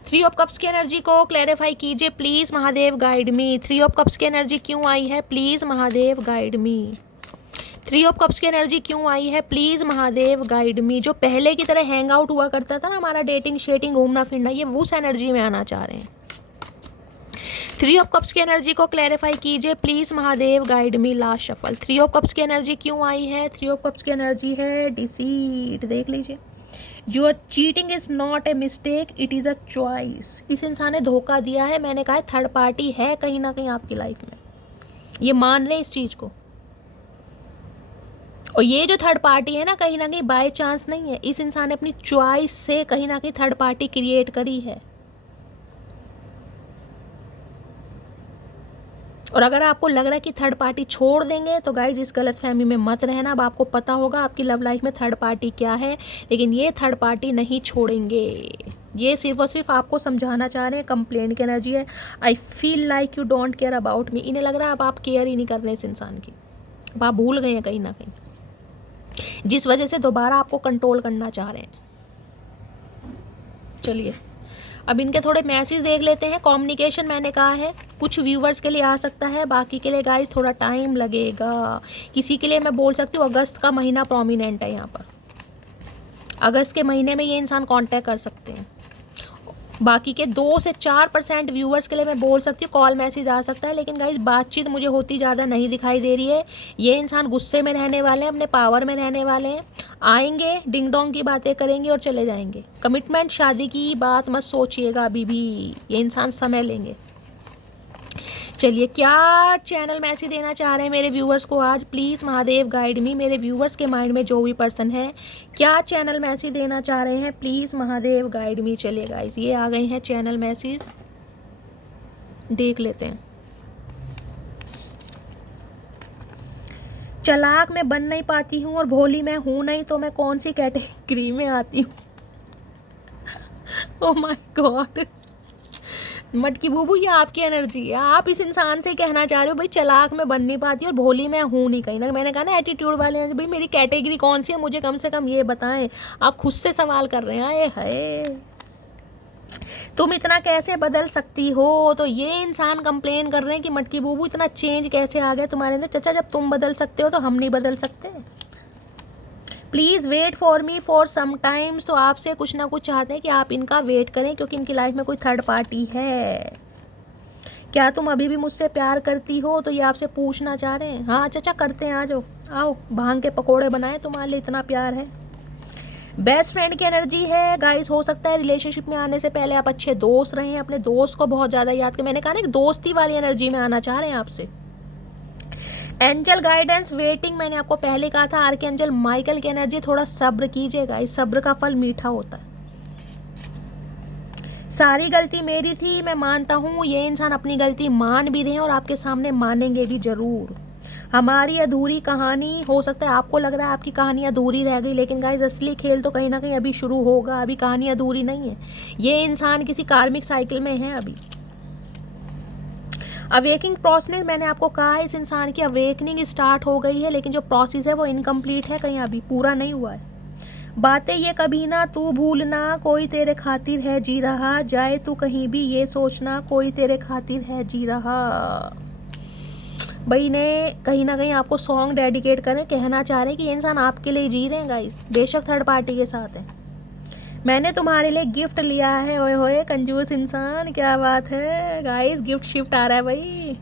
3 ऑफ कप्स की एनर्जी को क्लैरिफाई कीजिए please, Mahadev guide me. 3 of cups की एनर्जी क्यों आई है, please Mahadev guide me. 3 of cups की एनर्जी क्यों आई है, प्लीज़ महादेव गाइड मी। जो पहले की तरह हैंग आउट हुआ करता था ना हमारा, डेटिंग शेटिंग घूमना फिरना, ये उस एनर्जी में आना चाह रहे हैं। 3 ऑफ कप्स की एनर्जी को क्लैरिफाई कीजिए please, Mahadev guide me. Last shuffle. 3 of cups की एनर्जी क्यों आई है, 3 ऑफ कप्स की एनर्जी है डिसीट। देख लीजिए, your cheating is not a mistake, it is a choice. इस इंसान ने धोखा दिया है, मैंने कहा थर्ड पार्टी है कहीं ना कहीं आपकी लाइफ में, ये मान रहे हैं इस चीज़ को। और ये जो थर्ड पार्टी है ना कहीं बाय चांस नहीं है, इस इंसान ने अपनी चॉइस से कहीं ना कहीं थर्ड पार्टी क्रिएट करी है। और अगर आपको लग रहा है कि थर्ड पार्टी छोड़ देंगे तो गाइज इस गलत फहमी में मत रहना। अब आपको पता होगा आपकी लव लाइफ में थर्ड पार्टी क्या है, लेकिन ये थर्ड पार्टी नहीं छोड़ेंगे। ये सिर्फ और सिर्फ आपको समझाना चाह रहे हैं। कंप्लेन की एनर्जी है, I feel like you don't care about me. इन्हें लग रहा है अब आप केयर ही नहीं कर रहे इस इंसान की, अब आप भूल गए हैं कहीं ना कहीं, जिस वजह से दोबारा आपको कंट्रोल करना चाह रहे हैं। चलिए अब इनके थोड़े मैसेज देख लेते हैं। कम्युनिकेशन मैंने कहा है कुछ व्यूवर्स के लिए आ सकता है, बाकी के लिए गाइस थोड़ा टाइम लगेगा। किसी के लिए मैं बोल सकती हूँ अगस्त का महीना प्रोमिनेंट है यहाँ पर, अगस्त के महीने में ये इंसान कांटेक्ट कर सकते हैं। बाकी के 2 से 4% व्यूवर्स के लिए मैं बोल सकती हूँ कॉल मैसेज आ सकता है, लेकिन गाइस बातचीत मुझे होती ज़्यादा नहीं दिखाई दे रही है। ये इंसान गुस्से में रहने वाले हैं, अपने पावर में रहने वाले हैं, आएंगे डिंग डोंग की बातें करेंगे और चले जाएंगे। कमिटमेंट शादी की बात मत सोचिएगा अभी भी, ये इंसान समय लेंगे। चलिए क्या चैनल मैसेज देना चाह रहे हैं मेरे व्यूवर्स को आज, प्लीज़ महादेव गाइड मी। मेरे व्यूवर्स के माइंड में जो भी पर्सन है क्या चैनल मैसेज देना चाह रहे हैं, प्लीज़ महादेव गाइड मी। चलिए गाइस ये आ गए हैं चैनल मैसेज, देख लेते हैं। चालाक मैं बन नहीं पाती हूँ और भोली मैं हूँ नहीं, तो मैं कौन सी कैटेगरी में आती हूँ? ओह माय गॉड, मटकी बूबू ये आपकी एनर्जी है। आप इस इंसान से कहना चाह रहे हो भाई चालाक मैं बन नहीं पाती और भोली मैं हूँ नहीं। कहीं ना मैंने कहा ना एटीट्यूड वाले हैं, भाई मेरी कैटेगरी कौन सी है मुझे कम से कम ये बताएं। आप खुद से सवाल कर रहे हैं, आए हाय तुम इतना कैसे बदल सकती हो। तो ये इंसान कंप्लेन कर रहे हैं कि मटकी बूबू इतना चेंज कैसे आ गया तुम्हारे अंदर। चाचा जब तुम बदल सकते हो तो हम नहीं बदल सकते। Please wait for me for some times. तो आपसे कुछ ना कुछ चाहते हैं कि आप इनका वेट करें, क्योंकि इनकी लाइफ में कोई थर्ड पार्टी है। क्या तुम अभी भी मुझसे प्यार करती हो, तो ये आपसे पूछना चाह रहे हैं। हाँ चाचा करते हैं, आ जाओ, आओ भांग के पकोड़े बनाए, तुम्हारे लिए इतना प्यार है। बेस्ट फ्रेंड की एनर्जी है गाइस। हो सकता है रिलेशनशिप में आने से पहले आप अच्छे दोस्त रहे हैं, अपने दोस्त को बहुत ज़्यादा याद करें। मैंने कहा ना एक दोस्ती वाली एनर्जी में आना चाह रहे हैं आपसे। एंजल गाइडेंस वेटिंग, मैंने आपको पहले कहा था आर्कएंजल माइकल की एनर्जी। थोड़ा सब्र कीजिएगा, इस सब्र का फल मीठा होता है। सारी गलती मेरी थी, मैं मानता हूँ। ये इंसान अपनी गलती मान भी रहे हैं और आपके सामने मानेंगे भी ज़रूर। हमारी अधूरी कहानी, हो सकता है आपको लग रहा है आपकी कहानी अधूरी रह गई, लेकिन गाइस असली खेल तो कहीं ना कहीं अभी शुरू होगा। अभी कहानी अधूरी नहीं है। ये इंसान किसी कार्मिक साइकिल में है अभी। अवेकिंग प्रोसेस, मैंने आपको कहा इस इंसान की अवेकनिंग स्टार्ट हो गई है, लेकिन जो प्रोसेस है वो इनकम्प्लीट है, कहीं अभी पूरा नहीं हुआ है। बातें ये कभी ना तू भूलना, कोई तेरे खातिर है जी रहा, जाए तू कहीं भी ये सोचना, कोई तेरे खातिर है जी रहा। भाई ने कहीं ना कहीं आपको सॉन्ग डेडिकेट करें, कहना चाह रहे हैं कि ये इंसान आपके लिए जी रहे हैं गाइस, बेशक थर्ड पार्टी के साथ हैं। मैंने तुम्हारे लिए गिफ्ट लिया है, ओए होए कंजूस इंसान, क्या बात है गाइस, गिफ्ट शिफ्ट आ रहा है भाई।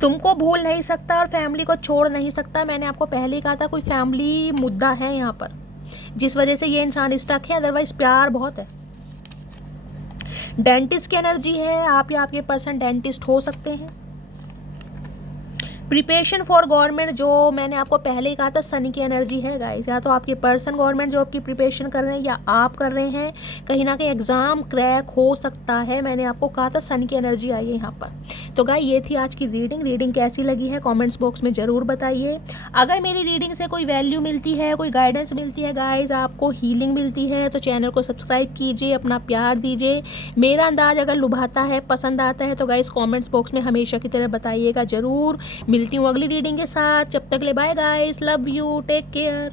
तुमको भूल नहीं सकता और फैमिली को छोड़ नहीं सकता। मैंने आपको पहले ही कहा था कोई फैमिली मुद्दा है यहाँ पर, जिस वजह से ये इंसान स्टक है, अदरवाइज प्यार बहुत है। डेंटिस्ट की एनर्जी है, आप या आपके पर्सन डेंटिस्ट हो सकते हैं। प्रिपरेशन फॉर गवर्नमेंट, जो मैंने आपको पहले ही कहा था शनि की एनर्जी है गाइस। या तो आपके पर्सन गवर्नमेंट जॉब की प्रिपरेशन कर रहे हैं या आप कर रहे हैं, कहीं ना कहीं एग्ज़ाम क्रैक हो सकता है। मैंने आपको कहा था शनि की एनर्जी आई है यहाँ पर। तो गाइस ये थी आज की रीडिंग कैसी लगी है कमेंट्स बॉक्स में ज़रूर बताइए। अगर मेरी रीडिंग से कोई वैल्यू मिलती है, कोई गाइडेंस मिलती है गाइस, आपको हीलिंग मिलती है, तो चैनल को सब्सक्राइब कीजिए, अपना प्यार दीजिए। मेरा अंदाज अगर लुभाता है, पसंद आता है, तो गाइस कमेंट्स बॉक्स में हमेशा की तरह बताइएगा ज़रूर। मिलती हूँ अगली रीडिंग के साथ, जब तक ले bye guys, love you, take care.